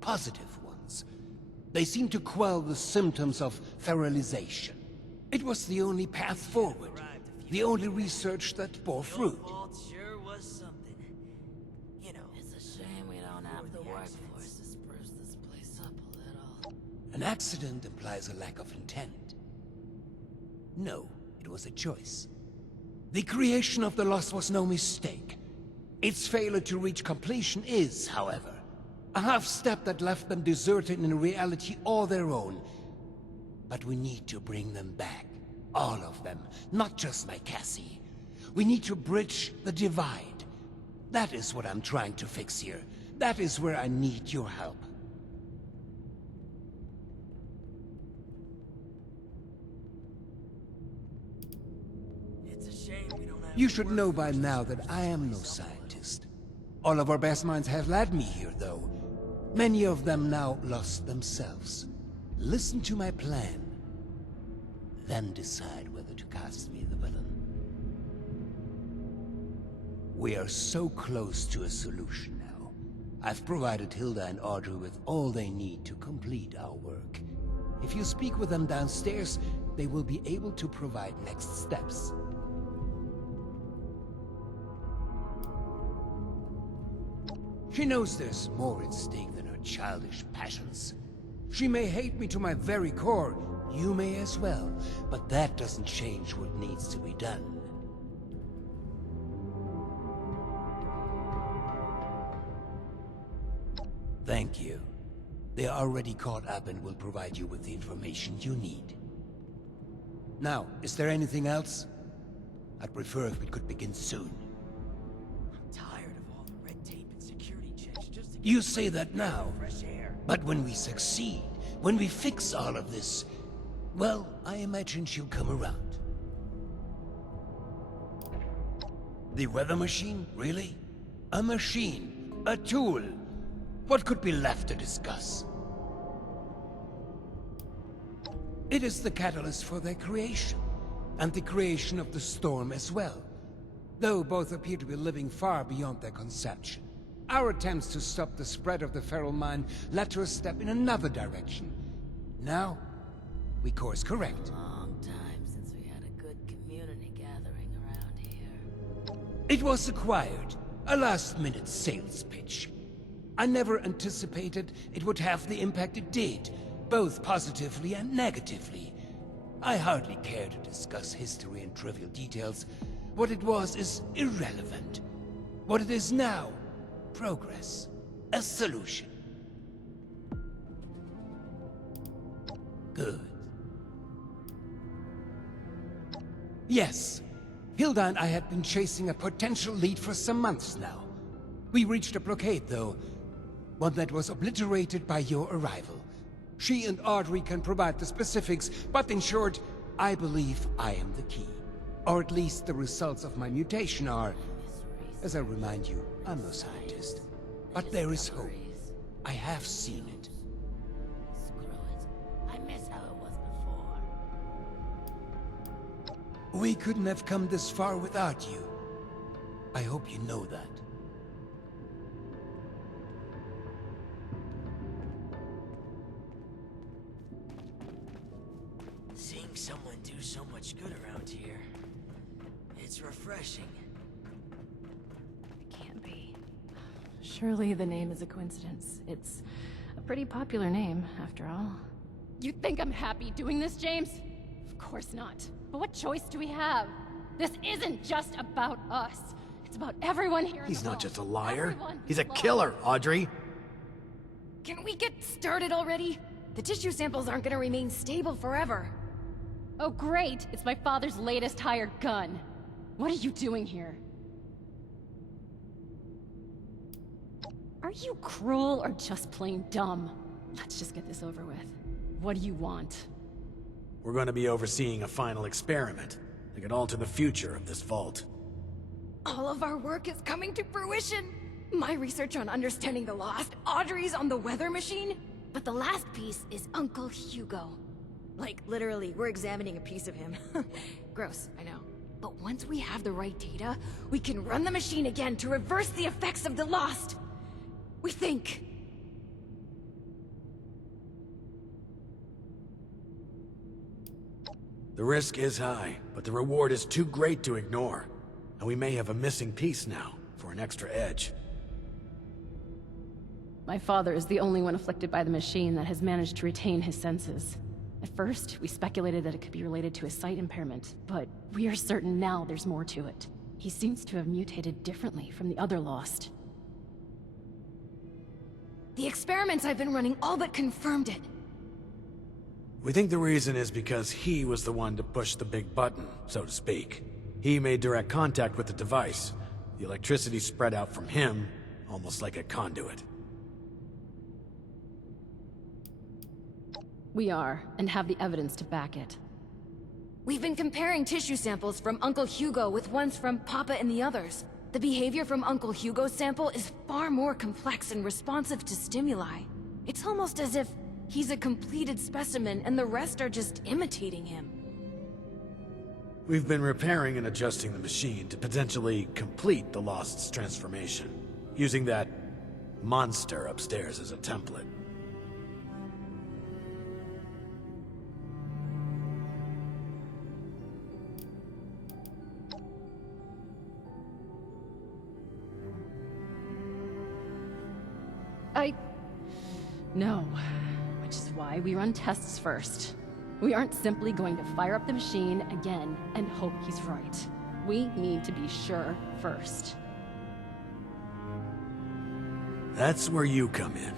Positive ones. They seemed to quell the symptoms of feralization. It was the only path forward. The only research that bore fruit. Sure was something. You know, It's a shame we don't have the workforce to spruce this place up a little. An accident implies a lack of intent. No, it was a choice. The creation of the Lost was no mistake. Its failure to reach completion is, however, a half-step that left them deserted in a reality all their own. But we need to bring them back. All of them, not just my Cassie. We need to bridge the divide. That is what I'm trying to fix here. That is where I need your help. it's a shame we don't have. You should know by now that I am no scientist. All of our best minds have led me here, though. Many of them now lost themselves. Listen to my plan. Then decide whether to cast me the villain. We are so close to a solution now. I've provided Hilda and Audrey with all they need to complete our work. If you speak with them downstairs, they will be able to provide next steps. She knows there's more at stake than her childish passions. She may hate me to my very core, you may as well, but that doesn't change what needs to be done. Thank you. They are already caught up and will provide you with the information you need. Now, is there anything else? I'd prefer if we could begin soon. I'm tired of all the red tape and security checks just to You say that now, fresh air. but when we succeed, when we fix all of this, well, I imagine she'll come around. The weather machine? Really? A machine? A tool? What could be left to discuss? It is the catalyst for their creation, and the creation of the storm as well, though both appear to be living far beyond their conception. Our attempts to stop the spread of the feral mind led to a step in another direction. Now, we course correct. Long time since we had a good community gathering around here. It was acquired, a last-minute sales pitch. I never anticipated it would have the impact it did, both positively and negatively. I hardly care to discuss history and trivial details. What it was is irrelevant. What it is now, progress, a solution. Good. Yes, Hilda and I had been chasing a potential lead for some months now. We reached a blockade, though, one that was obliterated by your arrival. She and Audrey can provide the specifics, but in short, I believe I am the key. Or at least the results of my mutation are. As I remind you, I'm no scientist. But there is hope. I have seen it. Screw it. I miss how it was before. We couldn't have come this far without you. I hope you know that. Seeing someone do so much good around here, it's refreshing. It can't be. Surely the name is a coincidence. It's a pretty popular name, after all. You think I'm happy doing this, James? Of course not. But what choice do we have? This isn't just about us. It's about everyone here in He's the not vault. just a liar. Everyone He's a who's killer, Audrey. Can we get started already? The tissue samples aren't gonna remain stable forever. Oh great, it's my father's latest hired gun. What are you doing here? Are you cruel or just plain dumb? Let's just get this over with. What do you want? We're going to be overseeing a final experiment that could alter the future of this vault. All of our work is coming to fruition. My research on understanding the lost, Audrey's on the weather machine, but the last piece is Uncle Hugo. Like, literally, we're examining a piece of him. Gross, I know. But once we have the right data, we can run the machine again to reverse the effects of the lost. We think. The risk is high, but the reward is too great to ignore. And we may have a missing piece now, for an extra edge. My father is the only one afflicted by the machine that has managed to retain his senses. At first, we speculated that it could be related to his sight impairment, but we are certain now there's more to it. He seems to have mutated differently from the other Lost. The experiments I've been running all but confirmed it. We think the reason is because he was the one to push the big button, so to speak. He made direct contact with the device. The electricity spread out from him, almost like a conduit. We are, and have the evidence to back it. We've been comparing tissue samples from Uncle Hugo with ones from Papa and the others. The behavior from Uncle Hugo's sample is far more complex and responsive to stimuli. It's almost as if he's a completed specimen and the rest are just imitating him. We've been repairing and adjusting the machine to potentially complete the Lost's transformation, using that monster upstairs as a template. No. Which is why we run tests first. We aren't simply going to fire up the machine again and hope he's right. We need to be sure first. That's where you come in.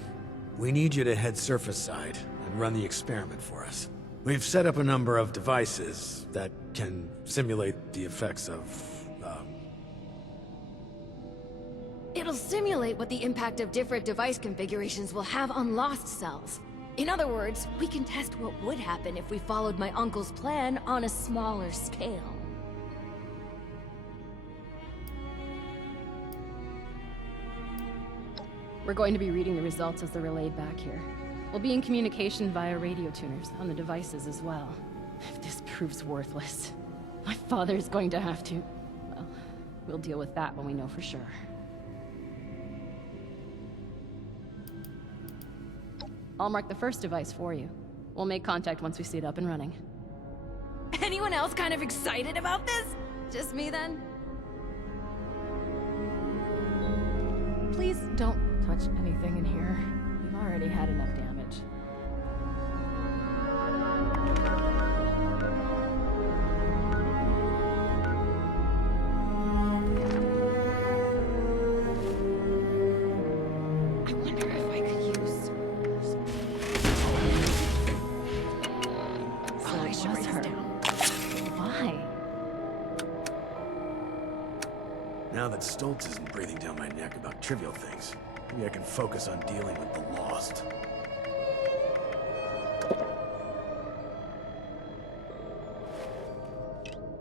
We need you to head surface side and run the experiment for us. We've set up a number of devices that can simulate the effects of, It'll simulate what the impact of different device configurations will have on lost cells. In other words, we can test what would happen if we followed my uncle's plan on a smaller scale. We're going to be reading the results as they're relayed back here. We'll be in communication via radio tuners on the devices as well. If this proves worthless, my father's going to have to... well, we'll deal with that when we know for sure. I'll mark the first device for you. We'll make contact once we see it up and running. Anyone else kind of excited about this? Just me then? Please don't touch anything in here. We've already had enough damage. I wonder if I could use... So I should write this down. Why? Now that Stoltz isn't breathing down my neck about trivial things, maybe I can focus on dealing with the Lost.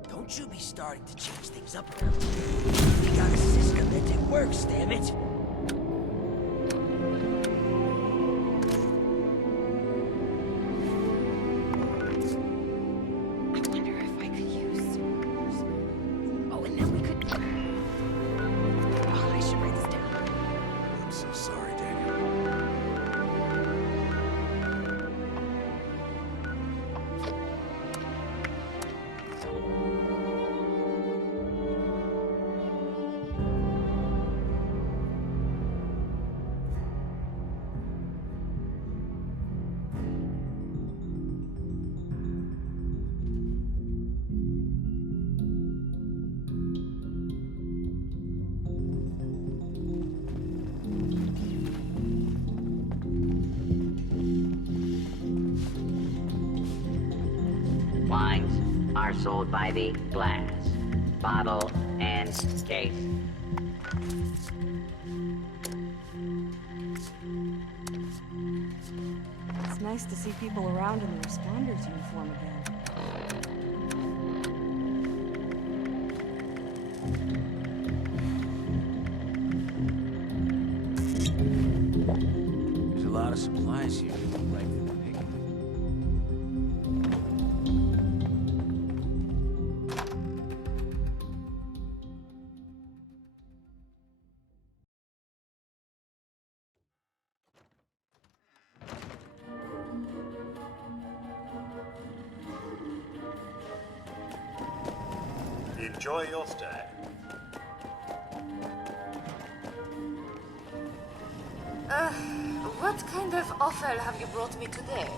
Don't you be starting to change things up around here. We got a system that works, damn it! I wonder if I could use... Oh, and then we could... Oh, I should write this down. I'm so sorry, Daniel. Wines are sold by the glass, bottle, and case. It's nice to see people around in the responders uniform again. There's a lot of supplies here. Like picking. enjoy your stay. What kind of offer have you brought me today?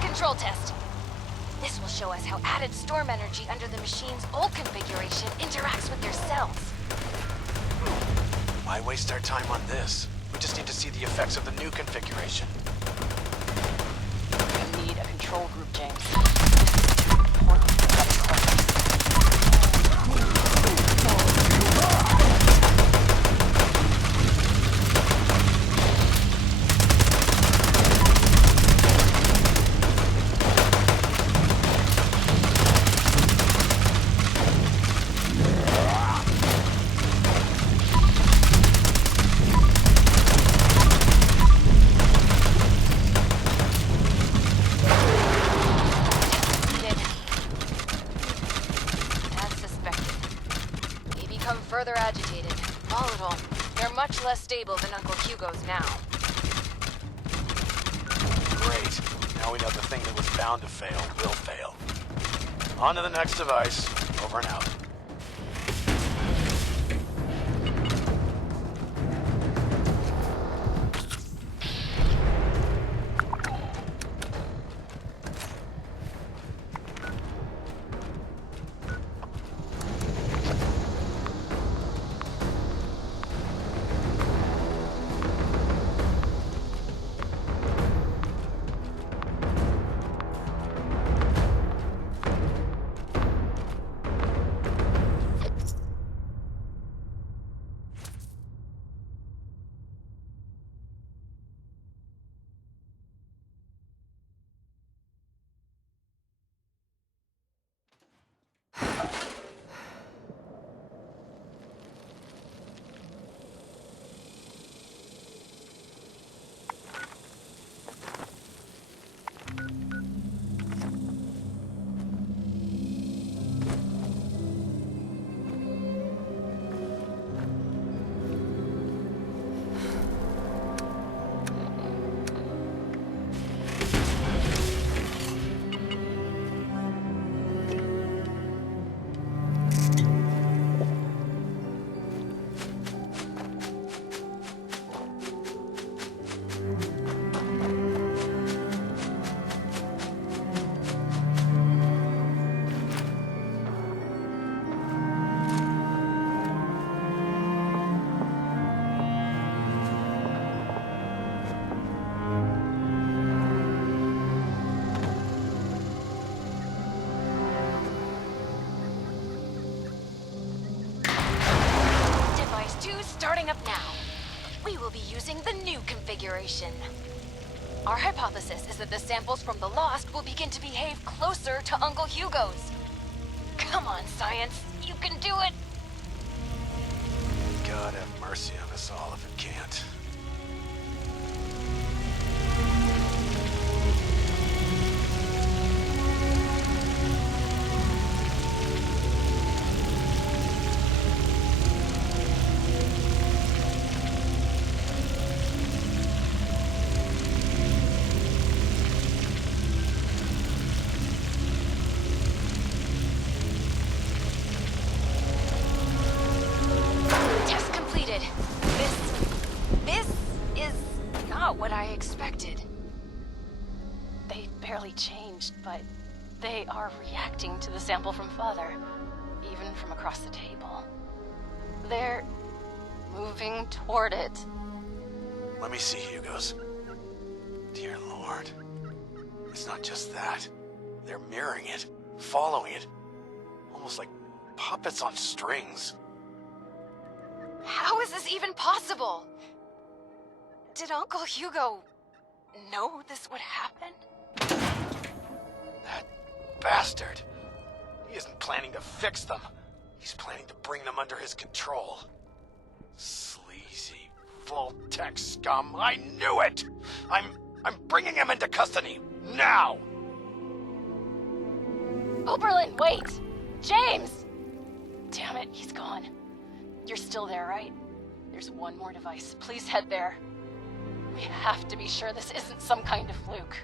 Control test. This will show us how added storm energy under the machine's old configuration interacts with their cells. Why waste our time on this? We just need to see the effects of the new configuration. We need a control group, James. Further agitated, volatile. They're much less stable than Uncle Hugo's now. Great. Now we know the thing that was bound to fail will fail. On to the next device. Over and out. introducing the new configuration. Our hypothesis is that the samples from the Lost will begin to behave closer to Uncle Hugo's. Come on, science. You can do it! God have mercy on us all if it can't. Changed, but they are reacting to the sample from Father, even from across the table. They're moving toward it. Let me see Hugo's. Dear Lord. It's not just that. They're mirroring it, following it, almost like puppets on strings. How is this even possible? Did Uncle Hugo know this would happen? That bastard. He isn't planning to fix them. He's planning to bring them under his control. Sleazy, Vault-Tec scum. I knew it! I'm bringing him into custody. Now! Oberlin, wait! James! Damn it, he's gone. You're still there, right? There's one more device. Please head there. We have to be sure this isn't some kind of fluke.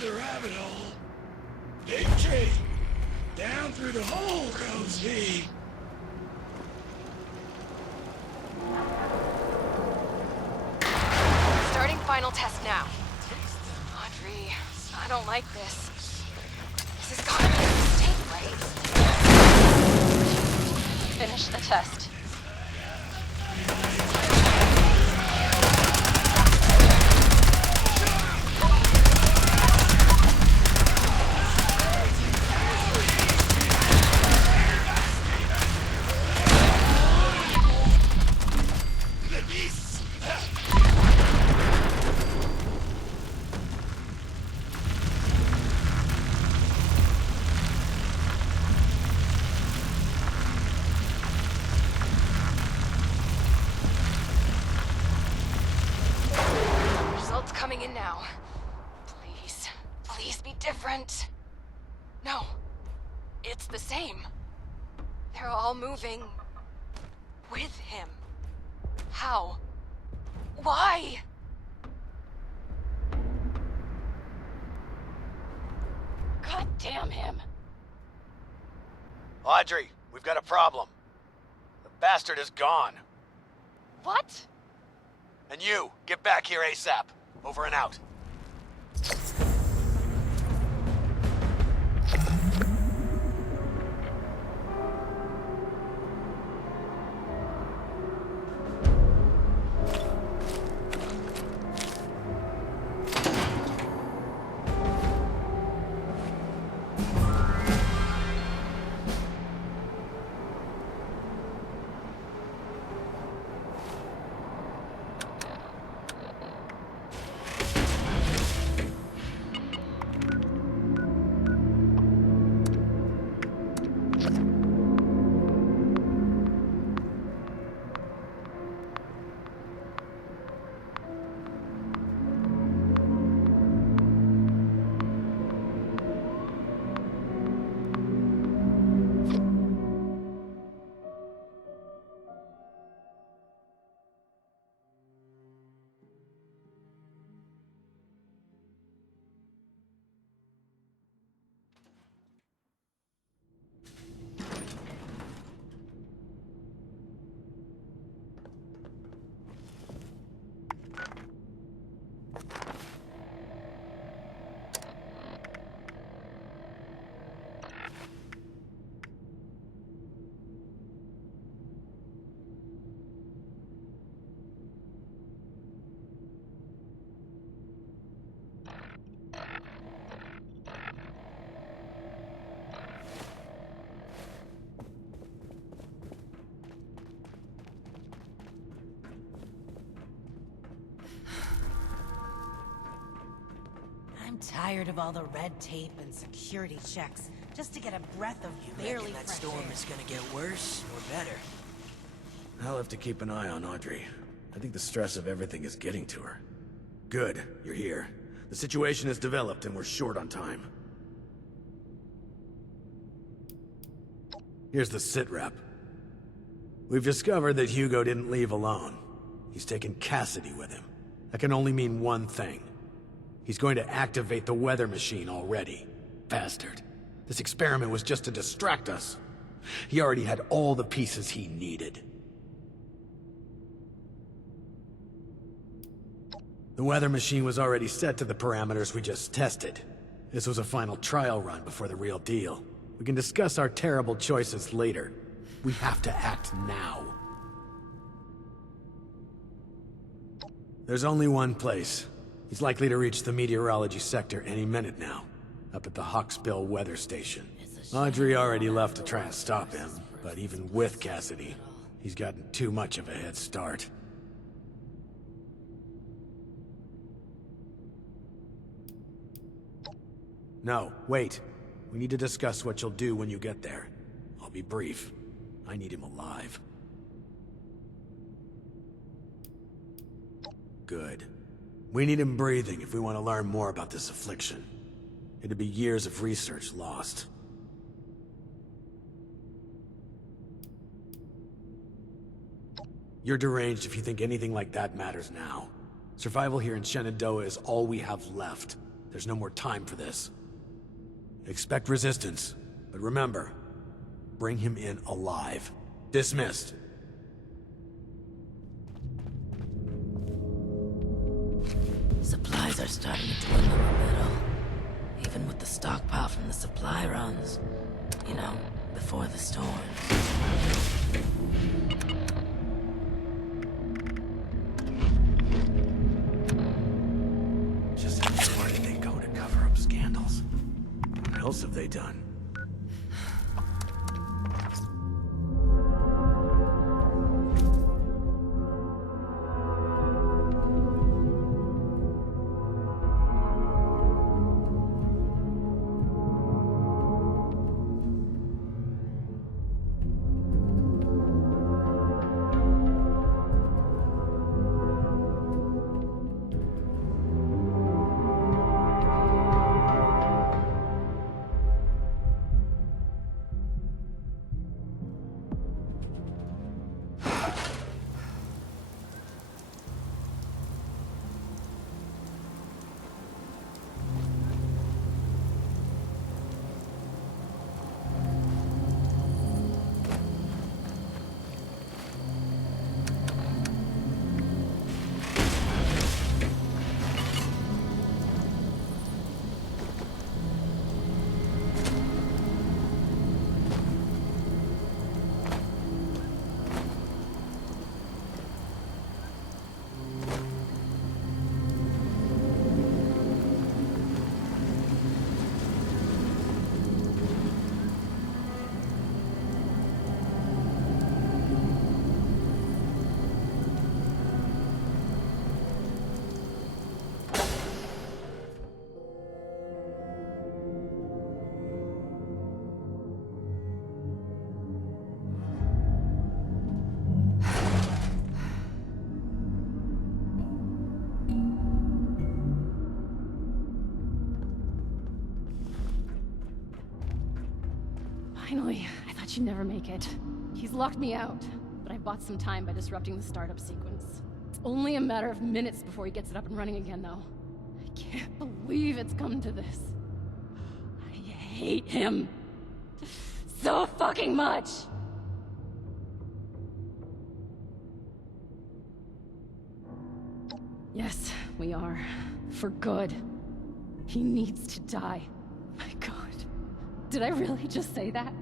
The rabbit hole. Big tree. Down through the hole goes he. Starting final test now. Audrey, I don't like this. This has gotta be a mistake, right? Finish the test. No. It's the same. They're all moving... with him. How? Why? God damn him. Audrey, we've got a problem. The bastard is gone. What? And you, get back here ASAP. Over and out. I'm tired of all the red tape and security checks just to get a breath of barely that fresh storm air. is gonna get worse or better? I'll have to keep an eye on Audrey. I think the stress of everything is getting to her. Good, you're here. The situation has developed and we're short on time. Here's the sitrep. We've discovered that Hugo didn't leave alone. He's taken Cassidy with him. That can only mean one thing. He's going to activate the weather machine already. Bastard. This experiment was just to distract us. He already had all the pieces he needed. The weather machine was already set to the parameters we just tested. This was a final trial run before the real deal. We can discuss our terrible choices later. We have to act now. There's only one place. He's likely to reach the meteorology sector any minute now, up at the Hawksbill weather station. Audrey already left to try and stop him, but even with Cassidy, he's gotten too much of a head start. No, wait. We need to discuss what you'll do when you get there. I'll be brief. I need him alive. Good. We need him breathing if we want to learn more about this affliction. It'd be years of research lost. You're deranged if you think anything like that matters now. Survival here in Shenandoah is all we have left. There's no more time for this. Expect resistance, but remember, bring him in alive. Dismissed. Supplies are starting to dwindle a little. Even with the stockpile from the supply runs. You know, before the storms. Just how far did they go to cover up scandals? What else have they done? Finally, I thought you'd never make it. He's locked me out, but I bought some time by disrupting the startup sequence. It's only a matter of minutes before he gets it up and running again, though. I can't believe it's come to this. I hate him. So fucking much! Yes, we are. For good. He needs to die. My God. Did I really just say that?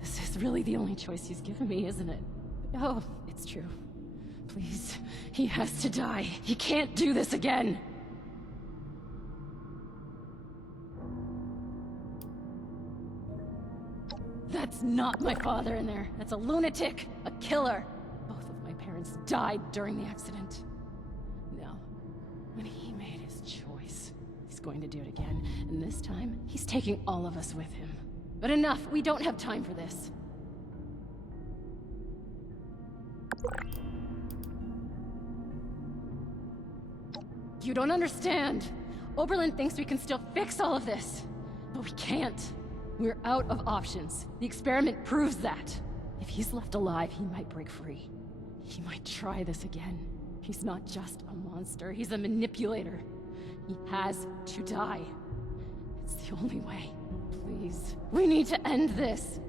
This is really the only choice he's given me, isn't it? Oh, it's true. Please, he has to die. He can't do this again. That's not my father in there. That's a lunatic, a killer. Both of my parents died during the accident. No, when he made his choice, he's going to do it again, and this time, he's taking all of us with him. But enough, we don't have time for this. You don't understand. Oberlin thinks we can still fix all of this, but we can't. We're out of options. The experiment proves that. If he's left alive, he might break free. He might try this again. He's not just a monster, he's a manipulator. He has to die. It's the only way. Please, we need to end this.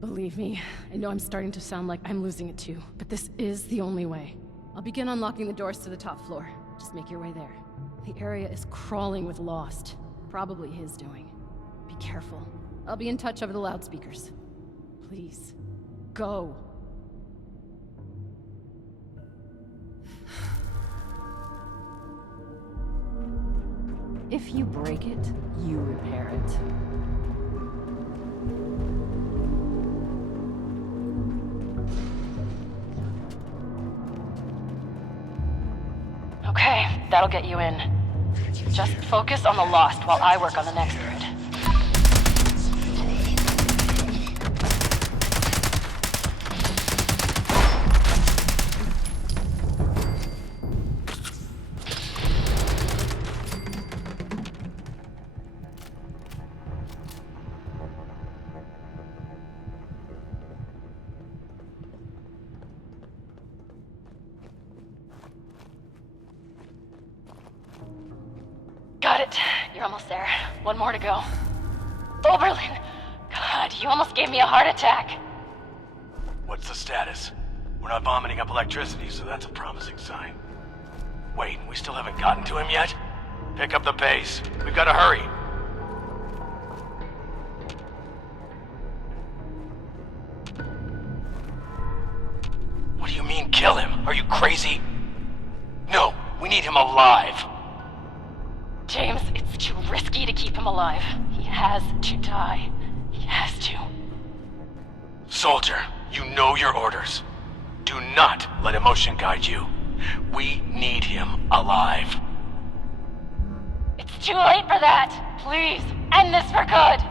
Believe me, I know I'm starting to sound like I'm losing it too, but this is the only way. I'll begin unlocking the doors to the top floor. Just make your way there. The area is crawling with Lost. Probably his doing. Be careful. I'll be in touch over the loudspeakers. Please, go. If you break it, you repair it. Okay, that'll get you in. Just focus on the Lost while I work on the next grid. Got it. You're almost there. One more to go. Oberlin! God, you almost gave me a heart attack. What's the status? We're not vomiting up electricity, so that's a promising sign. Wait, we still haven't gotten to him yet? Pick up the pace. We've got to hurry. What do you mean, kill him? Are you crazy? No, we need him alive. James, it's too risky to keep him alive. He has to die. He has to. Soldier, you know your orders. Do not let emotion guide you. We need him alive. It's too late for that. Please, end this for good.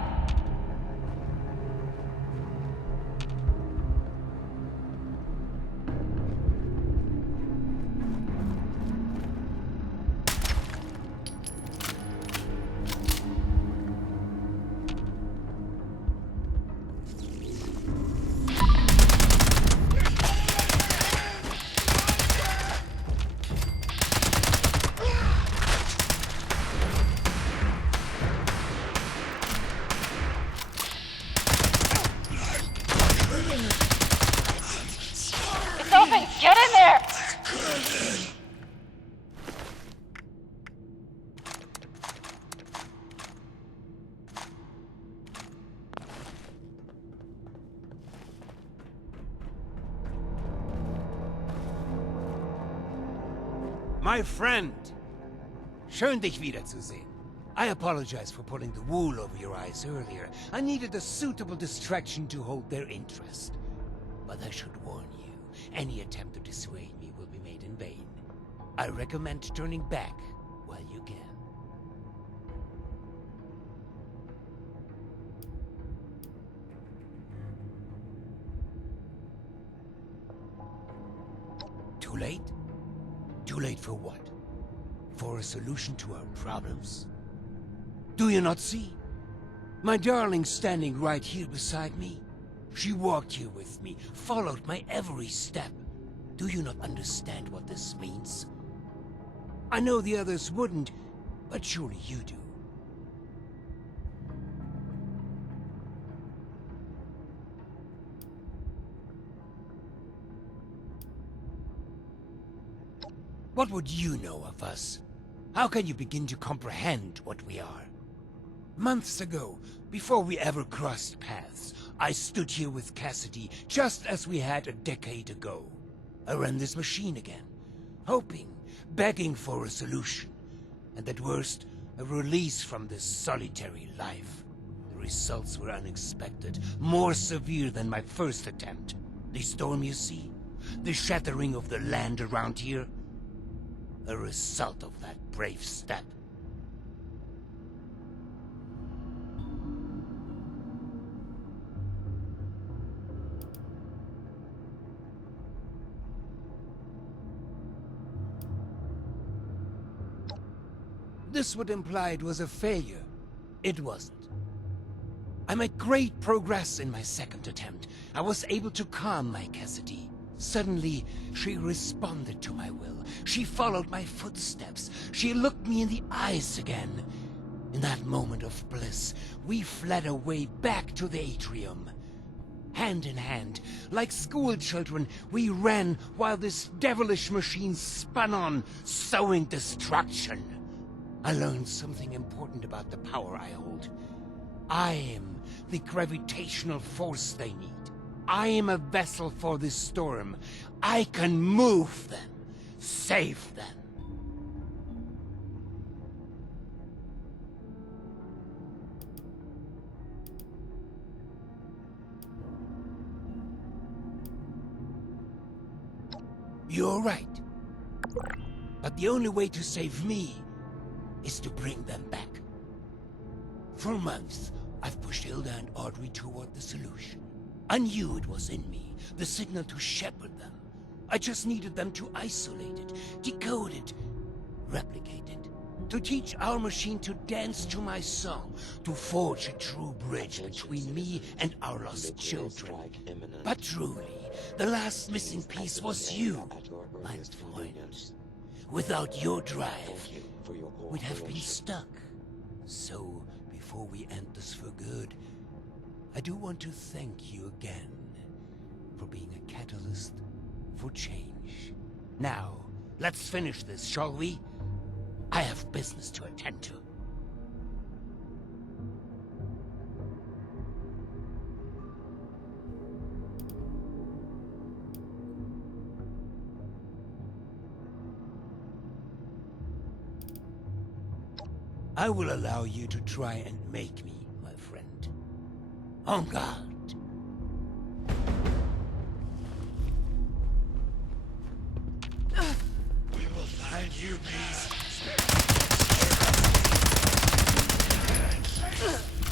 Get in there! My friend! Schön, dich wiederzusehen. I apologize for pulling the wool over your eyes earlier. I needed a suitable distraction to hold their interest. But I should warn you, any attempt to dissuade me will be made in vain. I recommend turning back while you can. Too late? Too late for what? for a solution to our problems. Do you not see? My darling standing right here beside me. She walked here with me, followed my every step. Do you not understand what this means? I know the others wouldn't, but surely you do. What would you know of us? How can you begin to comprehend what we are? Months ago, before we ever crossed paths, I stood here with Cassidy just as we had a decade ago. I ran this machine again, hoping, begging for a solution, and at worst, a release from this solitary life. The results were unexpected, more severe than my first attempt. The storm you see, the shattering of the land around here, a result of that brave step. This would imply it was a failure. It wasn't. I made great progress in my second attempt. I was able to calm my Cassidy. Suddenly, she responded to my will. She followed my footsteps. She looked me in the eyes again. In that moment of bliss, we fled away back to the atrium. Hand in hand, like school children, we ran while this devilish machine spun on, sowing destruction. I learned something important about the power I hold. I am the gravitational force they need. I am a vessel for this storm. I can move them, save them. You're right. But the only way to save me is to bring them back. For months, I've pushed Hilda and Audrey toward the solution. I knew it was in me, the signal to shepherd them. I just needed them to isolate it, decode it, replicate it. To teach our machine to dance to my song, to forge a true bridge between me and our lost children. But truly, the last missing piece was you, my point. Without your drive, we'd have been stuck. So, before we end this for good, I do want to thank you again for being a catalyst for change. Now, let's finish this, shall we? I have business to attend to. I will allow you to try and make me, my friend. En garde. We will find you, beast.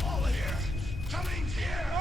All here. Coming here.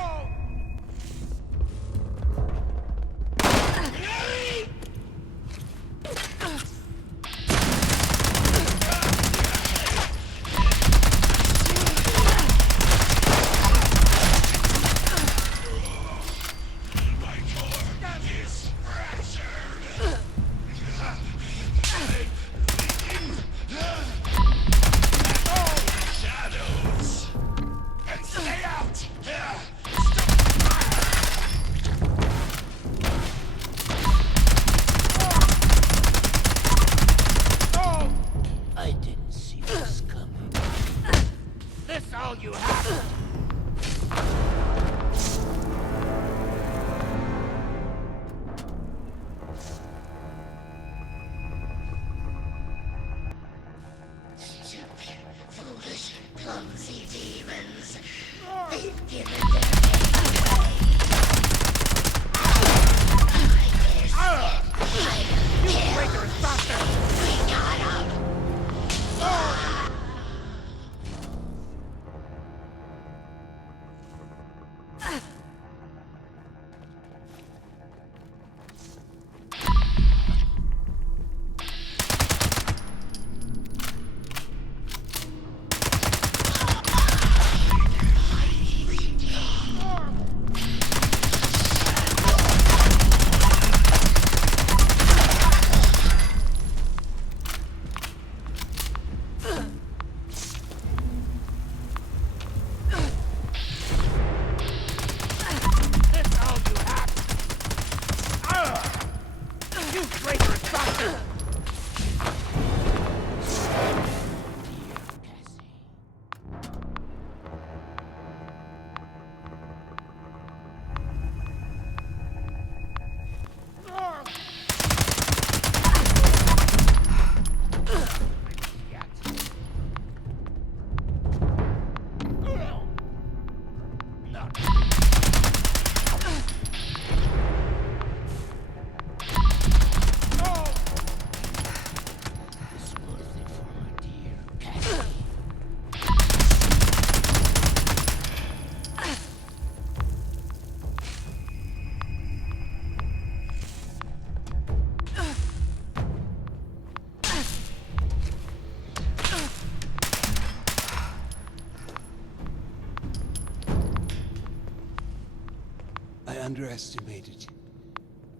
underestimated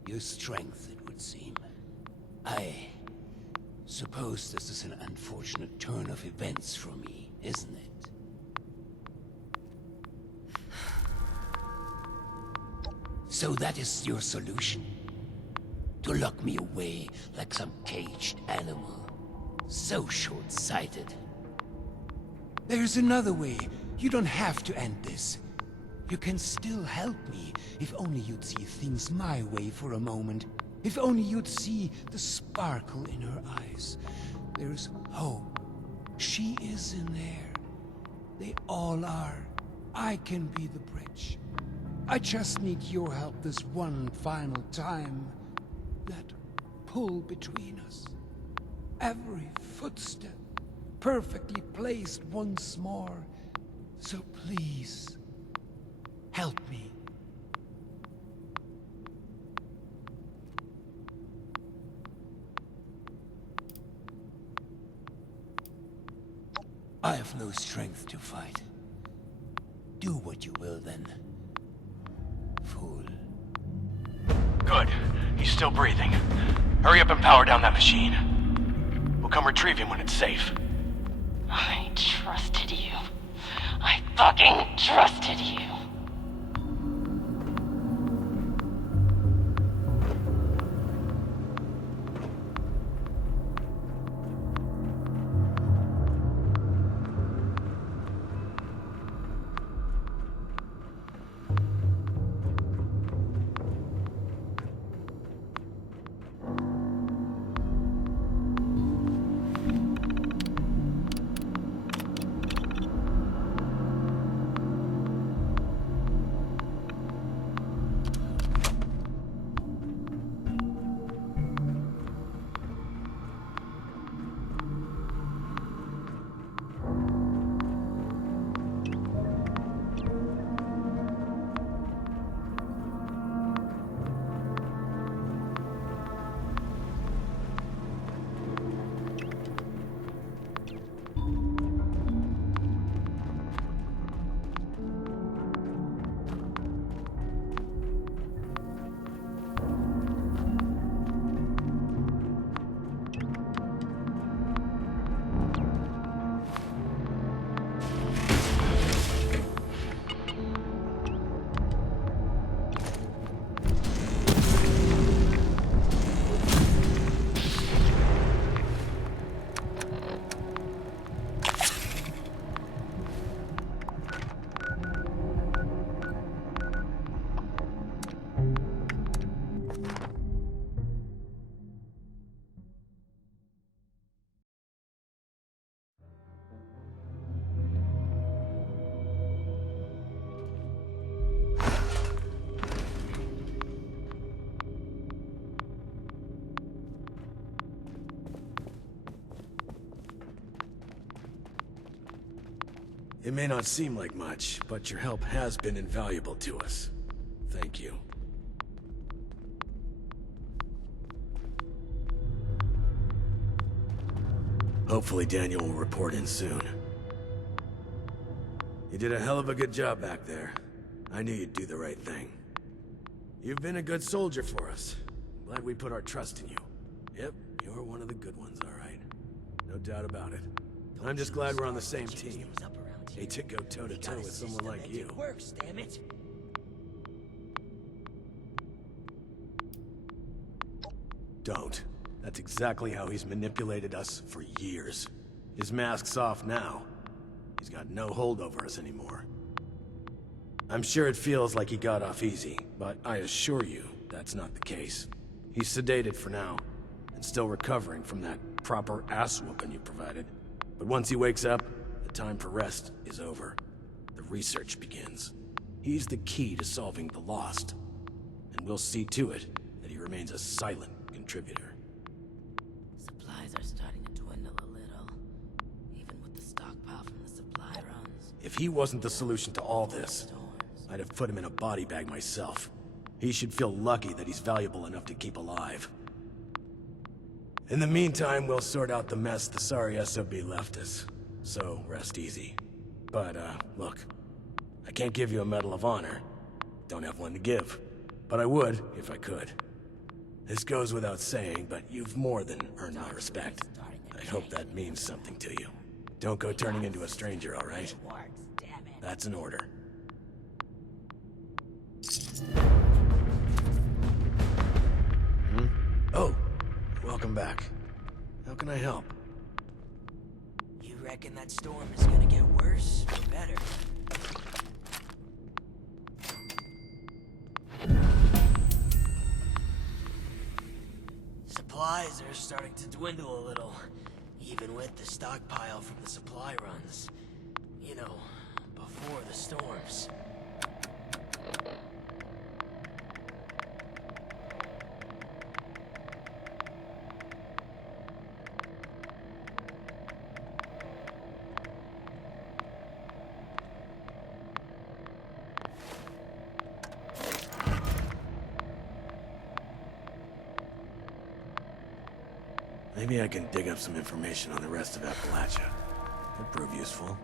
your strength, it would seem. I suppose this is an unfortunate turn of events for me, isn't it? So that is your solution? To lock me away like some caged animal? So short-sighted. There's another way. You don't have to end this. You can still help me, if only you'd see things my way for a moment. If only you'd see the sparkle in her eyes. There's hope. She is in there. They all are. I can be the bridge. I just need your help this one final time. That pull between us. Every footstep perfectly placed once more. So please, help me. I have no strength to fight. Do what you will then, fool. Good. He's still breathing. Hurry up and power down that machine. We'll come retrieve him when it's safe. I trusted you. I fucking trusted you. It may not seem like much, but your help has been invaluable to us. Thank you. Hopefully Daniel will report in soon. You did a hell of a good job back there. I knew you'd do the right thing. You've been a good soldier for us. Glad we put our trust in you. Yep, you're one of the good ones, all right. No doubt about it. I'm just glad we're on the same team. Hate to go toe-to-toe with someone like you. Works, damn it. Don't. That's exactly how he's manipulated us for years. His mask's off now. He's got no hold over us anymore. I'm sure it feels like he got off easy, but I assure you, that's not the case. He's sedated for now, and still recovering from that proper ass-whooping you provided. But once he wakes up, the time for rest is over. The research begins. He's the key to solving the Lost, and we'll see to it that he remains a silent contributor. Supplies are starting to dwindle a little, even with the stockpile from the supply runs. If he wasn't the solution to all this, I'd have put him in a body bag myself. He should feel lucky that he's valuable enough to keep alive. In the meantime, we'll sort out the mess the sorry SOB left us. So, rest easy. But, look, I can't give you a Medal of Honor. Don't have one to give. but I would if I could. This goes without saying, but you've more than earned my respect. I hope that means something to you. Don't go turning into a stranger, all right? That's an order. Oh, welcome back. How can I help? You reckon that storm is gonna get worse or better? Supplies are starting to dwindle a little, even with the stockpile from the supply runs. You know, before the storms. Maybe I can dig up some information on the rest of Appalachia. Could prove useful.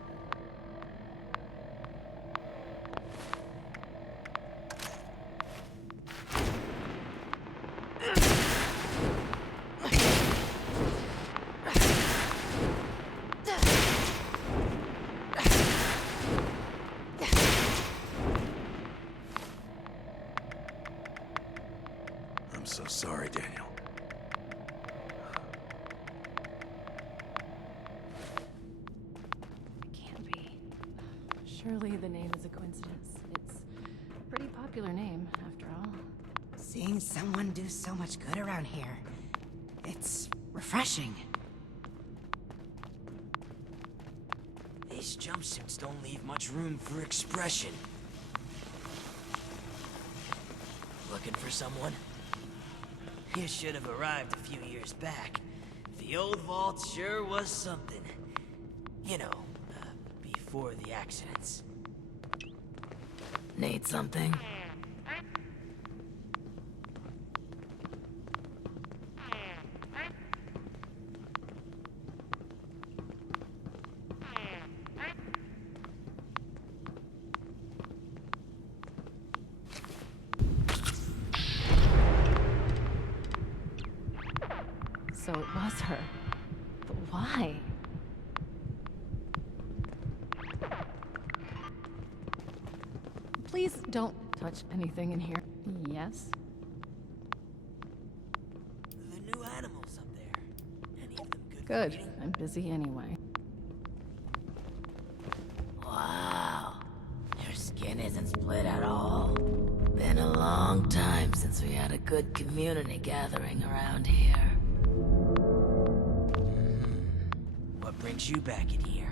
I'm so sorry, Daniel. Surely the name is a coincidence. It's a pretty popular name, after all. Seeing someone do so much good around here, it's refreshing. These jumpsuits don't leave much room for expression. Looking for someone? You should have arrived a few years back. The old vault sure was something. You know, before the accidents. Need something? So it was her. But why? Please don't touch anything in here. Yes? The new animals up there. Any of them good? Good. I'm busy anyway. Wow. Your skin isn't split at all. Been a long time since we had a good community gathering around here. What brings you back in here?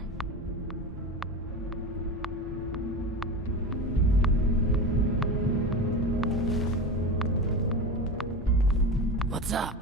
What's up?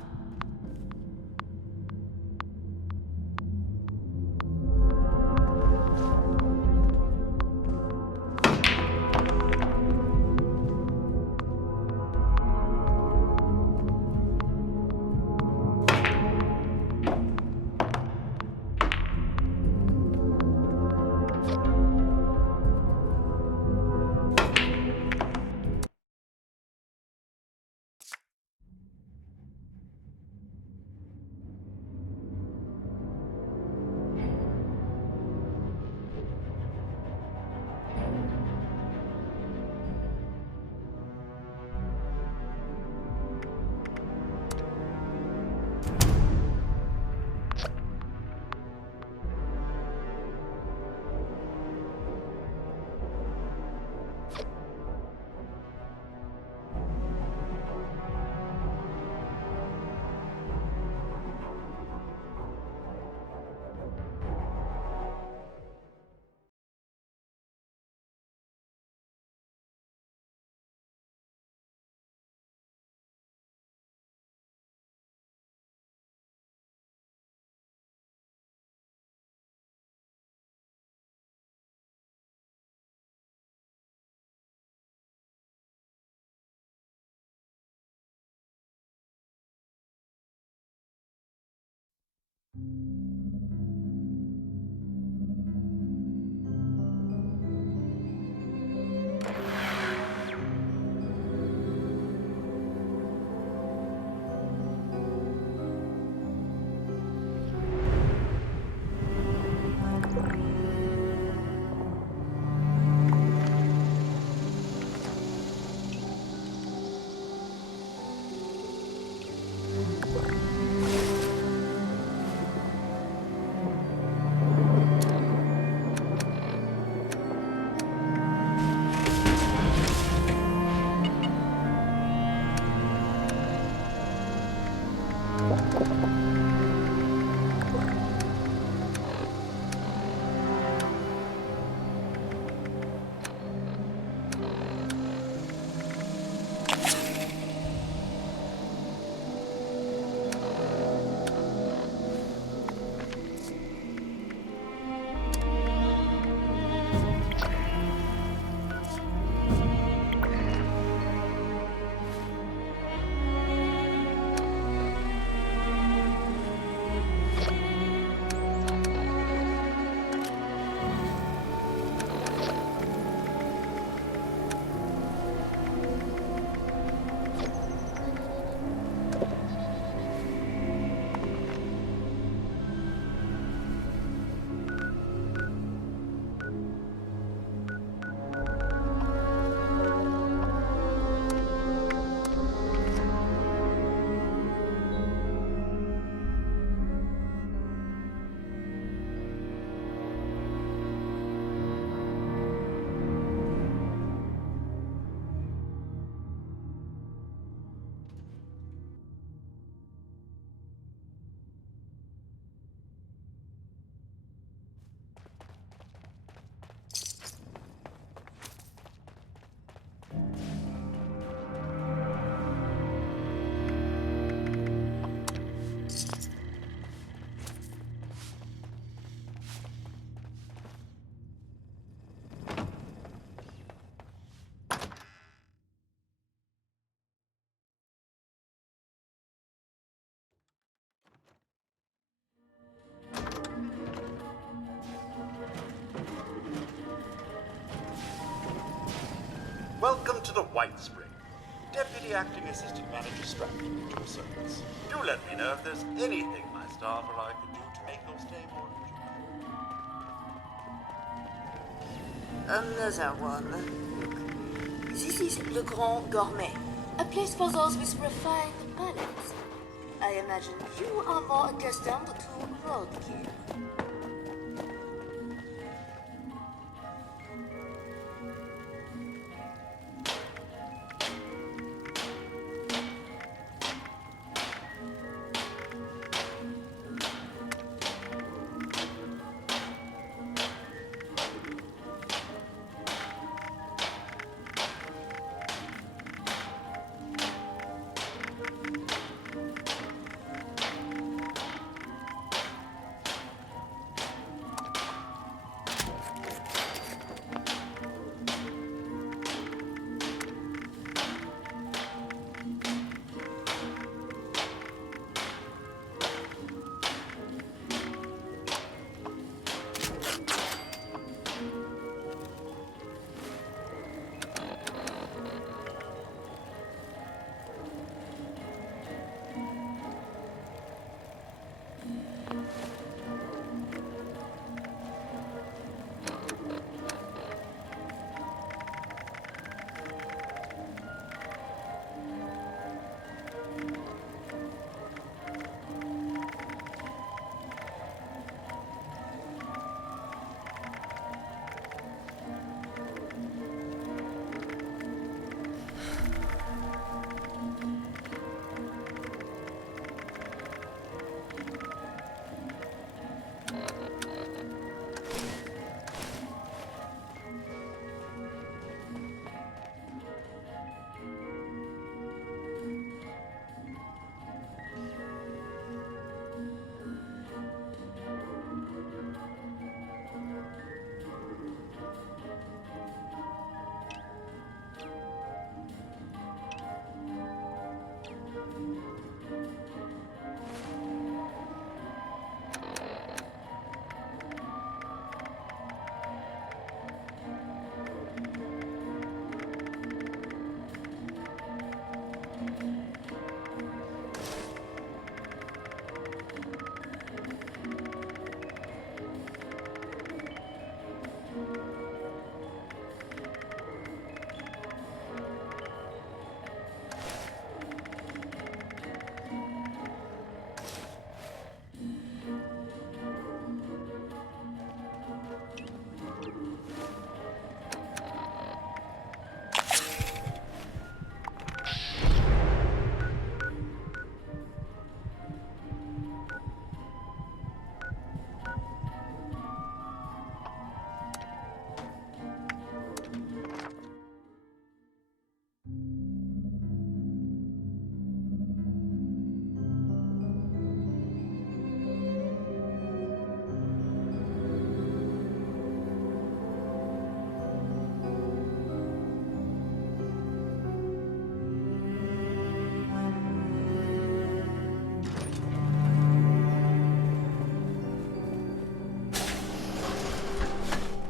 Welcome to the White Spring. Deputy Acting Assistant Manager Stratton at your service. Do let me know if there's anything my staff or I could do to make your stay more enjoyable. Another one. This is Le Grand Gourmet, a place for those with refined palates. I imagine you are more accustomed to roadkill.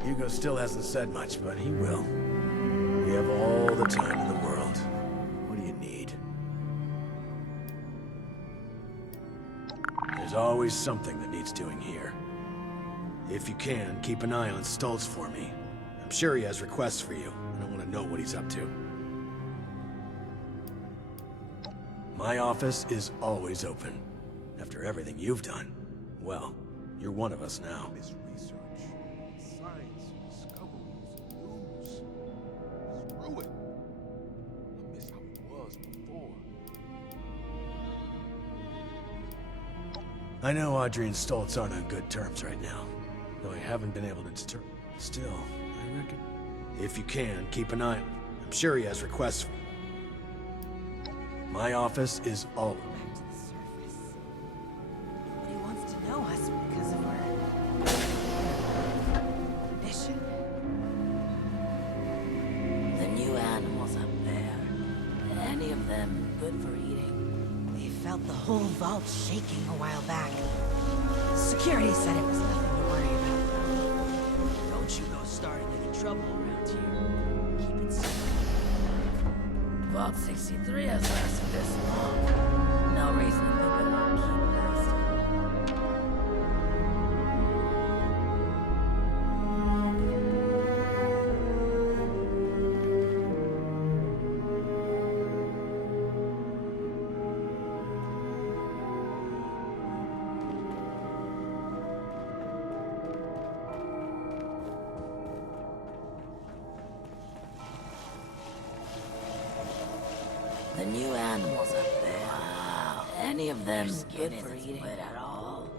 Hugo still hasn't said much, but he will. We have all the time in the world. What do you need? There's always something that needs doing here. If you can, keep an eye on Stoltz for me. I'm sure he has requests for you, and I want to know what he's up to. My office is always open. After everything you've done, well, you're one of us now. I know Audrey and Stoltz aren't on good terms right now, though I haven't been able to deter. Still, I reckon. If you can, keep an eye on him. I'm sure he has requests. My office is all. Nobody wants to know us because of our mission. The new animals up there. Any of them good for eating? They felt the whole vault shaking a while back. Security said it was nothing to worry about. Don't you go starting any trouble around here. Keep it simple. Vault 63 has lasted this long. No reason to think it won't keep lasting. The new animals up there. Wow. Any of them good for eating at all?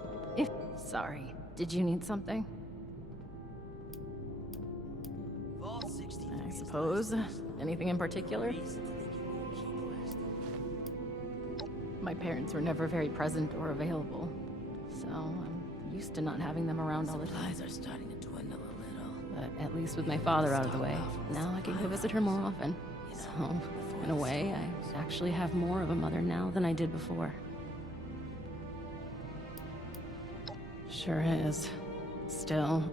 Sorry. Did you need something? I suppose. Anything in particular? My parents were never very present or available, so I'm used to not having them around all the time. Supplies are starting to dwindle a little. But at least with my father out of the way, now I can go visit her more often. So, in a way, I actually have more of a mother now than I did before. Sure is. Still,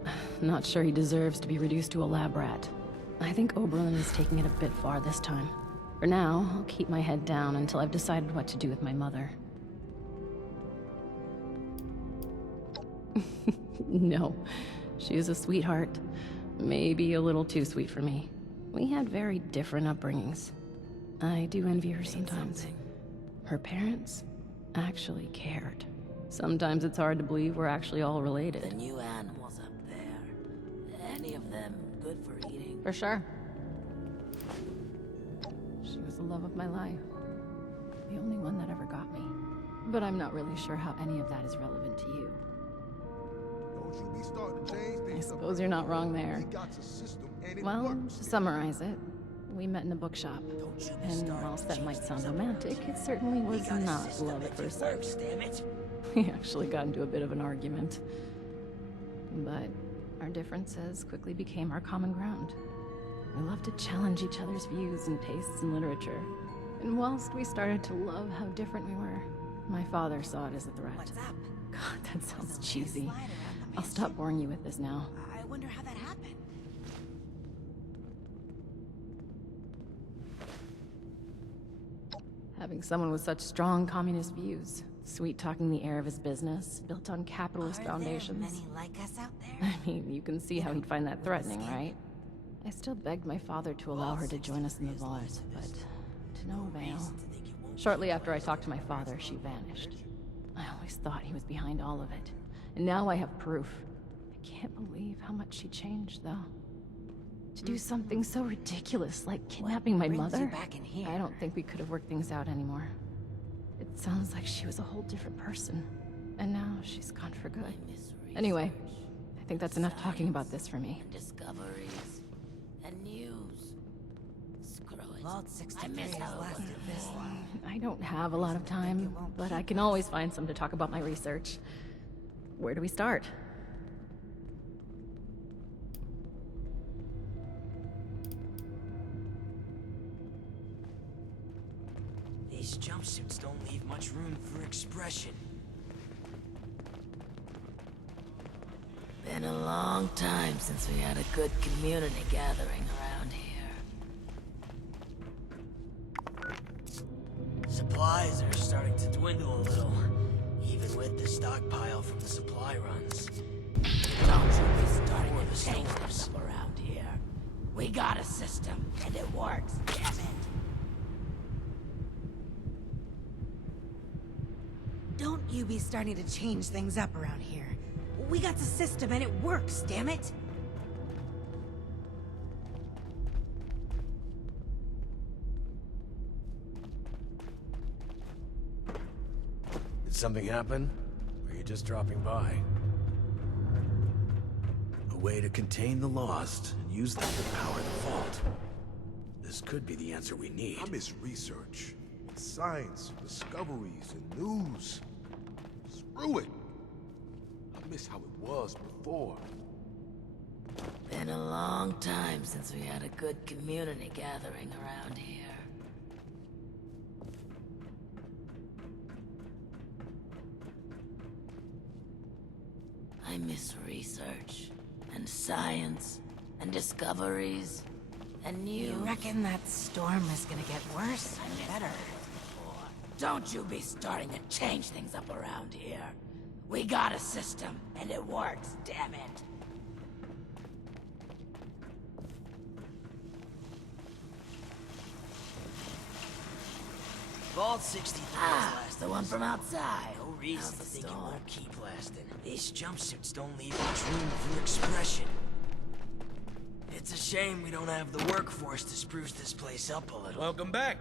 not sure he deserves to be reduced to a lab rat. I think Oberlin is taking it a bit far this time. For now, I'll keep my head down until I've decided what to do with my mother. No, she is a sweetheart. Maybe a little too sweet for me. We had very different upbringings. I do envy her sometimes. Her parents actually cared. Sometimes it's hard to believe we're actually all related. The new animals up there. Any of them good for eating? For sure. She was the love of my life. The only one that ever got me. But I'm not really sure how any of that is relevant to you. Don't you be starting to change I things. suppose you're not wrong there. We got a system and it Well, works. to summarize it, we met in a bookshop. And whilst that might sound romantic, it certainly was not love at first sight. We actually got into a bit of an argument. But our differences quickly became our common ground. We loved to challenge each other's views and tastes in literature. And whilst we started to love how different we were, my father saw it as a threat. What's up? God, that sounds cheesy. I'll stop boring you with this now. I wonder how that happened. Having someone with such strong communist views, sweet-talking the heir of his business, built on capitalist foundations. Are there many like us out there? I mean, you can see how he'd find that threatening, right? I still begged my father to allow her to join us in the vault, but to no avail. Shortly after I talked to my father, she vanished. I always thought he was behind all of it, and now I have proof. I can't believe how much she changed, though. To do something so ridiculous like kidnapping my mother, I don't think we could have worked things out anymore. It sounds like she was a whole different person, and now she's gone for good. Anyway, I think that's enough talking about this for me. Discoveries and news. Screw it. Vault 63 has lasted this long. I don't have a lot of time, but I can always find some to talk about my research. Where do we start? These jumpsuits don't leave much room for expression. Been a long time since we had a good community gathering around here. Supplies are starting to dwindle a little, even with the stockpile from the supply runs. Don't you be starting to change things up around here. We got a system, and it works, damn it. Don't you be starting to change things up around here. We got the system and it works, damn it! Did something happen? Or are you just dropping by? A way to contain the Lost and use them to power the vault. This could be the answer we need. I miss research, science, discoveries, and news. Screw it. I miss how it was before. Been a long time since we had a good community gathering around here. I miss research, and science, and discoveries, And you reckon that storm is gonna get worse or better? Don't you be starting to change things up around here. We got a system, and it works, damn it. Vault 63 is last. The one from outside. No reason to think it won't keep lasting. These jumpsuits don't leave much room for expression. It's a shame we don't have the workforce to spruce this place up a little. Welcome back.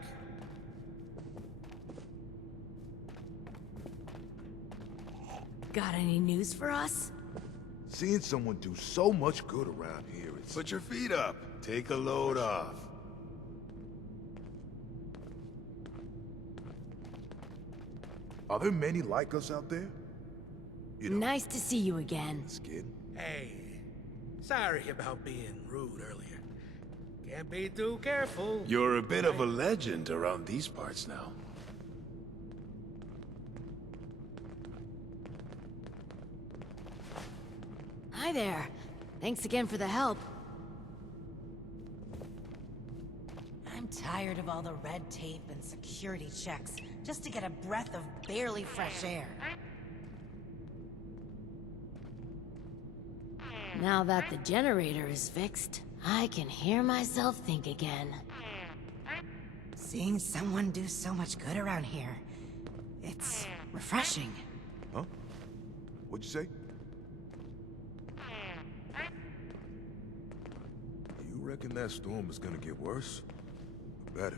Got any news for us? Seeing someone do so much good around here, it's... Put your feet up. Take a load off. Are there many like us out there? You know, Nice to see you again. Skid? Hey, sorry about being rude earlier. Can't be too careful. You're a bit of a legend around these parts now. Hi there. Thanks again for the help. I'm tired of all the red tape and security checks just to get a breath of barely fresh air. Now that the generator is fixed, I can hear myself think again. Seeing someone do so much good around here, it's refreshing. Huh? What'd you say? You reckon that storm is gonna get worse? Or better?